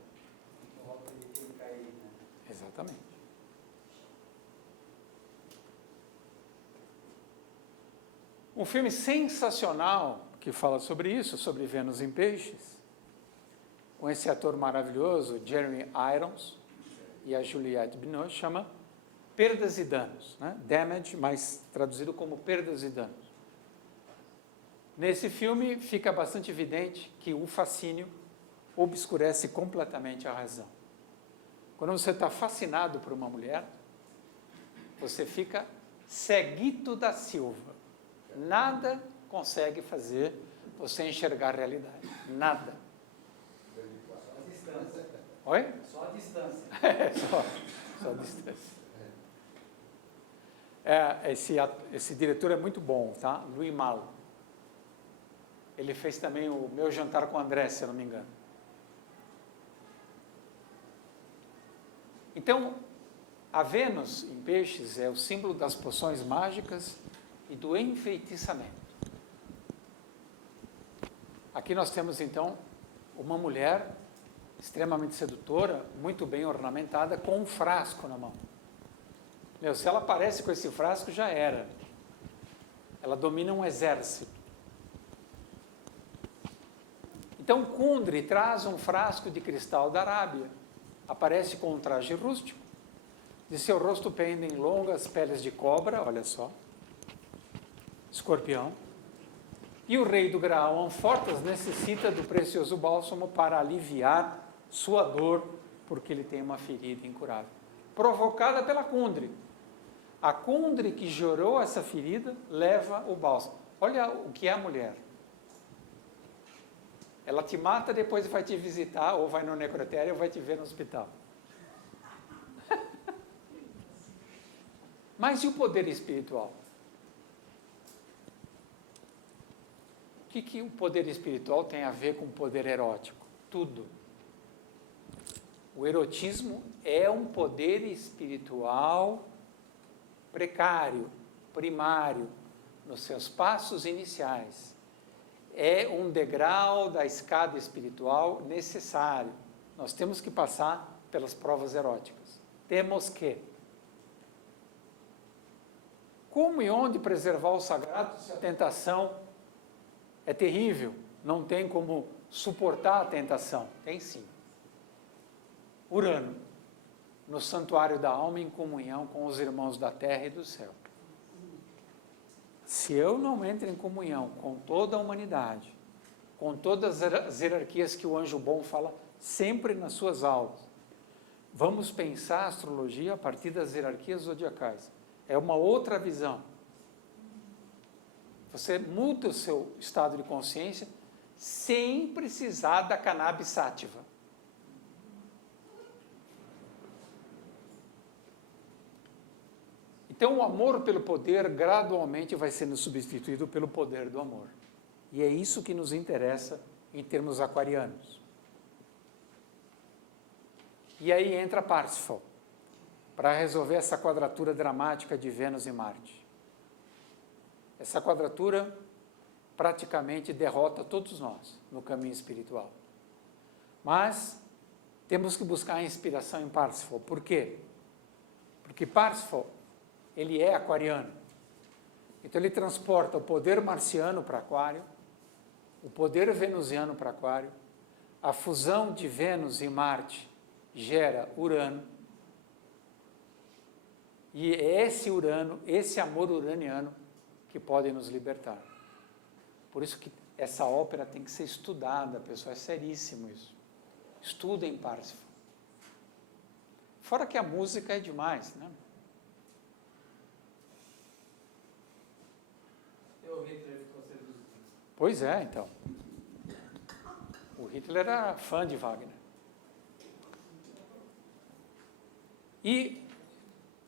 Exatamente. Um filme sensacional que fala sobre isso, sobre Vênus em Peixes, com esse ator maravilhoso, Jeremy Irons, e a Juliette Binoche, chama Perdas e Danos, né? Damage, mas traduzido como Perdas e Danos. Nesse filme fica bastante evidente que o fascínio obscurece completamente a razão. Quando você está fascinado por uma mulher, você fica ceguito da Silva. Nada consegue fazer você enxergar a realidade. Nada. Só a distância. Oi? Só a distância. Só a distância. Esse diretor é muito bom, tá? Louis Malle. Ele fez também o Meu Jantar com André, se eu não me engano. Então, a Vênus em Peixes é o símbolo das poções mágicas e do enfeitiçamento. Aqui nós temos, então, uma mulher extremamente sedutora, muito bem ornamentada, com um frasco na mão. Se ela aparece com esse frasco, já era. Ela domina um exército. Então, Kundry traz um frasco de cristal da Arábia. Aparece com um traje rústico. De seu rosto pendem longas peles de cobra, olha só. Escorpião. E o rei do Graal, Anfortas, necessita do precioso bálsamo para aliviar sua dor, porque ele tem uma ferida incurável. Provocada pela Kundry. A Kundry que gerou essa ferida leva o bálsamo. Olha o que é a mulher. Ela te mata, depois vai te visitar, ou vai no necrotério, ou vai te ver no hospital. Mas e o poder espiritual? O que o poder espiritual tem a ver com o poder erótico? Tudo. O erotismo é um poder espiritual precário, primário, nos seus passos iniciais. É um degrau da escada espiritual necessário. Nós temos que passar pelas provas eróticas. Temos que. Como e onde preservar o sagrado se a tentação é terrível? Não tem como suportar a tentação? Tem sim. Urano, no santuário da alma em comunhão com os irmãos da terra e do céu. Se eu não entro em comunhão com toda a humanidade, com todas as hierarquias que o anjo bom fala sempre nas suas aulas, vamos pensar a astrologia a partir das hierarquias zodiacais. É uma outra visão. Você muda o seu estado de consciência sem precisar da cannabis sativa. Então, o amor pelo poder gradualmente vai sendo substituído pelo poder do amor. E é isso que nos interessa em termos aquarianos. E aí entra Parsifal, para resolver essa quadratura dramática de Vênus e Marte. Essa quadratura praticamente derrota todos nós no caminho espiritual. Mas temos que buscar a inspiração em Parsifal. Por quê? Porque Parsifal, ele é aquariano. Então ele transporta o poder marciano para Aquário, o poder venusiano para Aquário, a fusão de Vênus e Marte gera Urano, e é esse Urano, esse amor uraniano que pode nos libertar. Por isso que essa ópera tem que ser estudada, pessoal, é seríssimo isso. Estudem Parsifal. Fora que a música é demais, né? O Hitler ficou seduzido. Pois é, então. O Hitler era fã de Wagner. E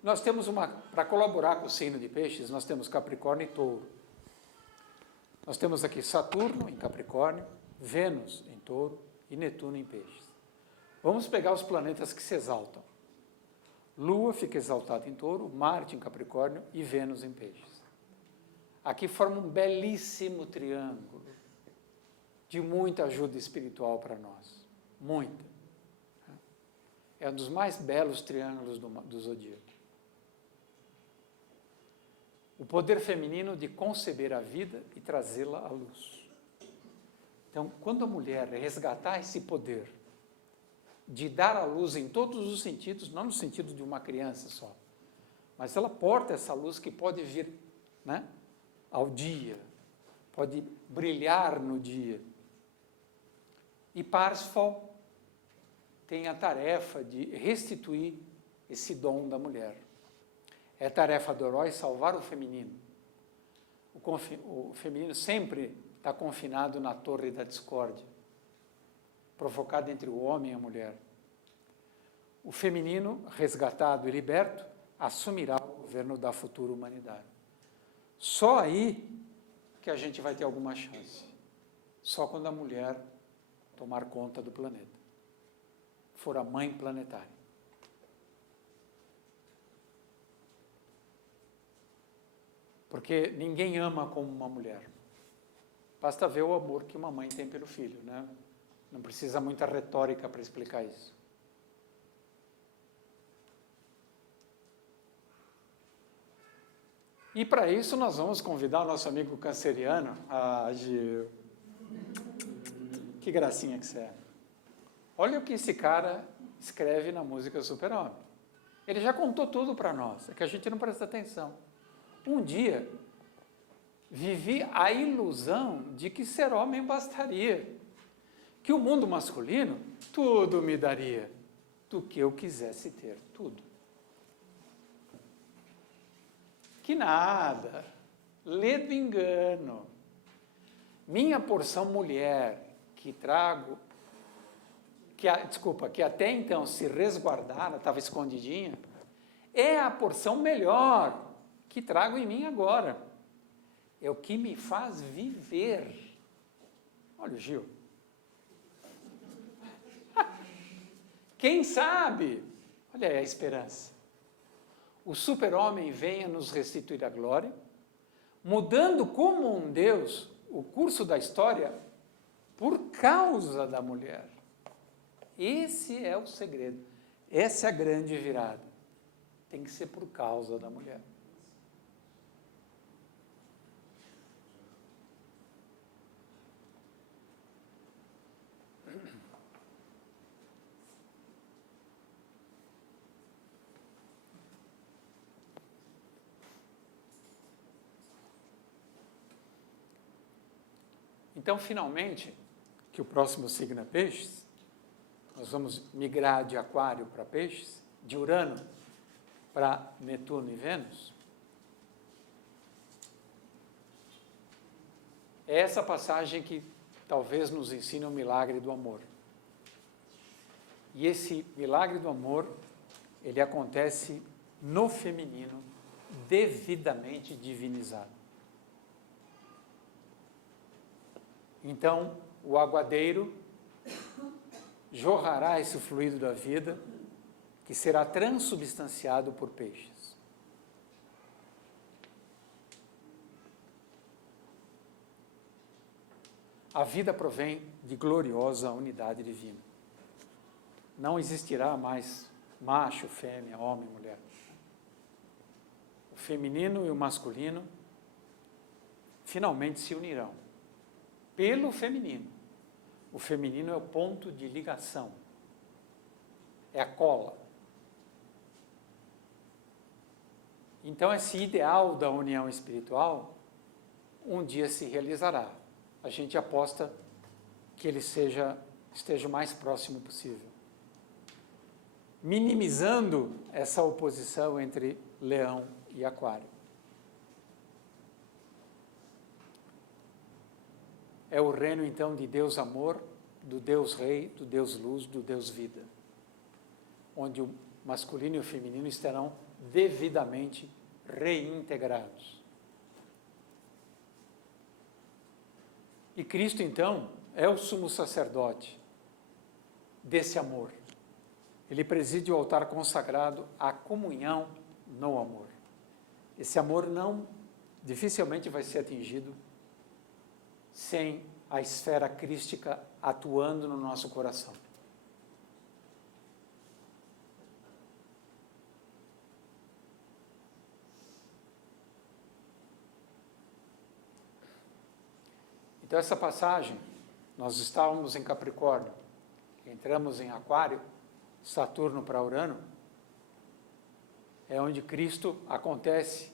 nós temos para colaborar com o signo de Peixes, nós temos Capricórnio e Touro. Nós temos aqui Saturno em Capricórnio, Vênus em Touro e Netuno em Peixes. Vamos pegar os planetas que se exaltam. Lua fica exaltada em Touro, Marte em Capricórnio e Vênus em Peixes. Aqui forma um belíssimo triângulo de muita ajuda espiritual para nós. Muita. É um dos mais belos triângulos do zodíaco. o poder feminino de conceber a vida e trazê-la à luz. Então, quando a mulher resgatar esse poder de dar à luz em todos os sentidos, não no sentido de uma criança só, mas ela porta essa luz que pode vir, né, ao dia, pode brilhar no dia. E Parsifal tem a tarefa de restituir esse dom da mulher. É tarefa do herói salvar o feminino. O feminino sempre está confinado na torre da discórdia, provocada entre o homem e a mulher. O feminino, resgatado e liberto, assumirá o governo da futura humanidade. Só aí que a gente vai ter alguma chance. Só quando a mulher tomar conta do planeta, for a mãe planetária. Porque ninguém ama como uma mulher. Basta ver o amor que uma mãe tem pelo filho, né? Não precisa muita retórica para explicar isso. E para isso nós vamos convidar o nosso amigo canceriano a agir. Que gracinha que você é. Olha o que esse cara escreve na música Super-Homem. Ele já contou tudo para nós, é que a gente não presta atenção. Um dia, vivi a ilusão de que ser homem bastaria, que o mundo masculino tudo me daria, do que eu quisesse ter, tudo. Que nada, ledo engano. Minha porção mulher, que até então se resguardara, estava escondidinha, é a porção melhor que trago em mim agora. É o que me faz viver. Olha o Gil. Quem sabe? Olha aí a esperança. O super-homem venha nos restituir a glória, mudando como um Deus o curso da história por causa da mulher. Esse é o segredo. Essa é a grande virada. Tem que ser por causa da mulher. Então, finalmente, que o próximo signo é Peixes, nós vamos migrar de Aquário para Peixes, de Urano para Netuno e Vênus. É essa passagem que talvez nos ensine o milagre do amor. E esse milagre do amor, ele acontece no feminino, devidamente divinizado. Então, o aguadeiro jorrará esse fluido da vida, que será transubstanciado por peixes. A vida provém de gloriosa unidade divina. Não existirá mais macho, fêmea, homem, mulher. O feminino e o masculino finalmente se unirão pelo feminino. O feminino é o ponto de ligação, é a cola. Então, esse ideal da união espiritual um dia se realizará. A gente aposta que ele esteja o mais próximo possível, minimizando essa oposição entre Leão e Aquário. É o reino, então, de Deus amor, do Deus rei, do Deus luz, do Deus vida, onde o masculino e o feminino estarão devidamente reintegrados. E Cristo, então, é o sumo sacerdote desse amor. Ele preside o altar consagrado à comunhão no amor. Esse amor dificilmente vai ser atingido sem a esfera crística atuando no nosso coração. Então, essa passagem, nós estávamos em Capricórnio, entramos em Aquário, Saturno para Urano, é onde Cristo acontece,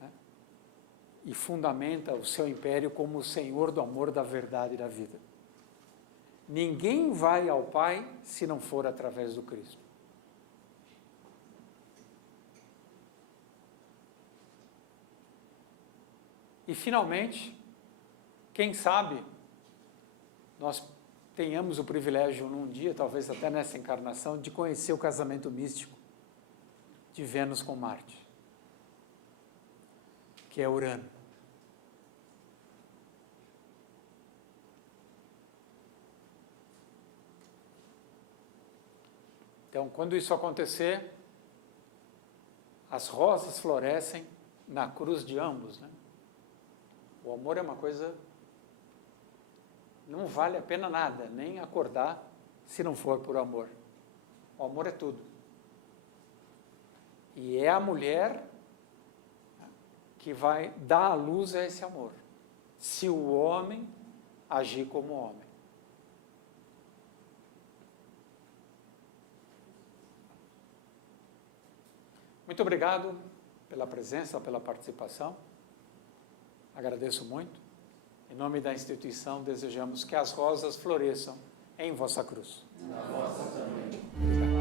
né, e fundamenta o seu império como o Senhor do amor, da verdade e da vida. Ninguém vai ao Pai se não for através do Cristo. E, finalmente, quem sabe, nós tenhamos o privilégio num dia, talvez até nessa encarnação, de conhecer o casamento místico de Vênus com Marte, que é Urano. Então, quando isso acontecer, as rosas florescem na cruz de ambos, né? O amor é uma coisa, não vale a pena nada, nem acordar se não for por amor. O amor é tudo. E é a mulher que vai dar à luz a esse amor, se o homem agir como homem. Muito obrigado pela presença, pela participação. Agradeço muito. Em nome da instituição, desejamos que as rosas floresçam em vossa cruz. Na vossa também. Obrigado.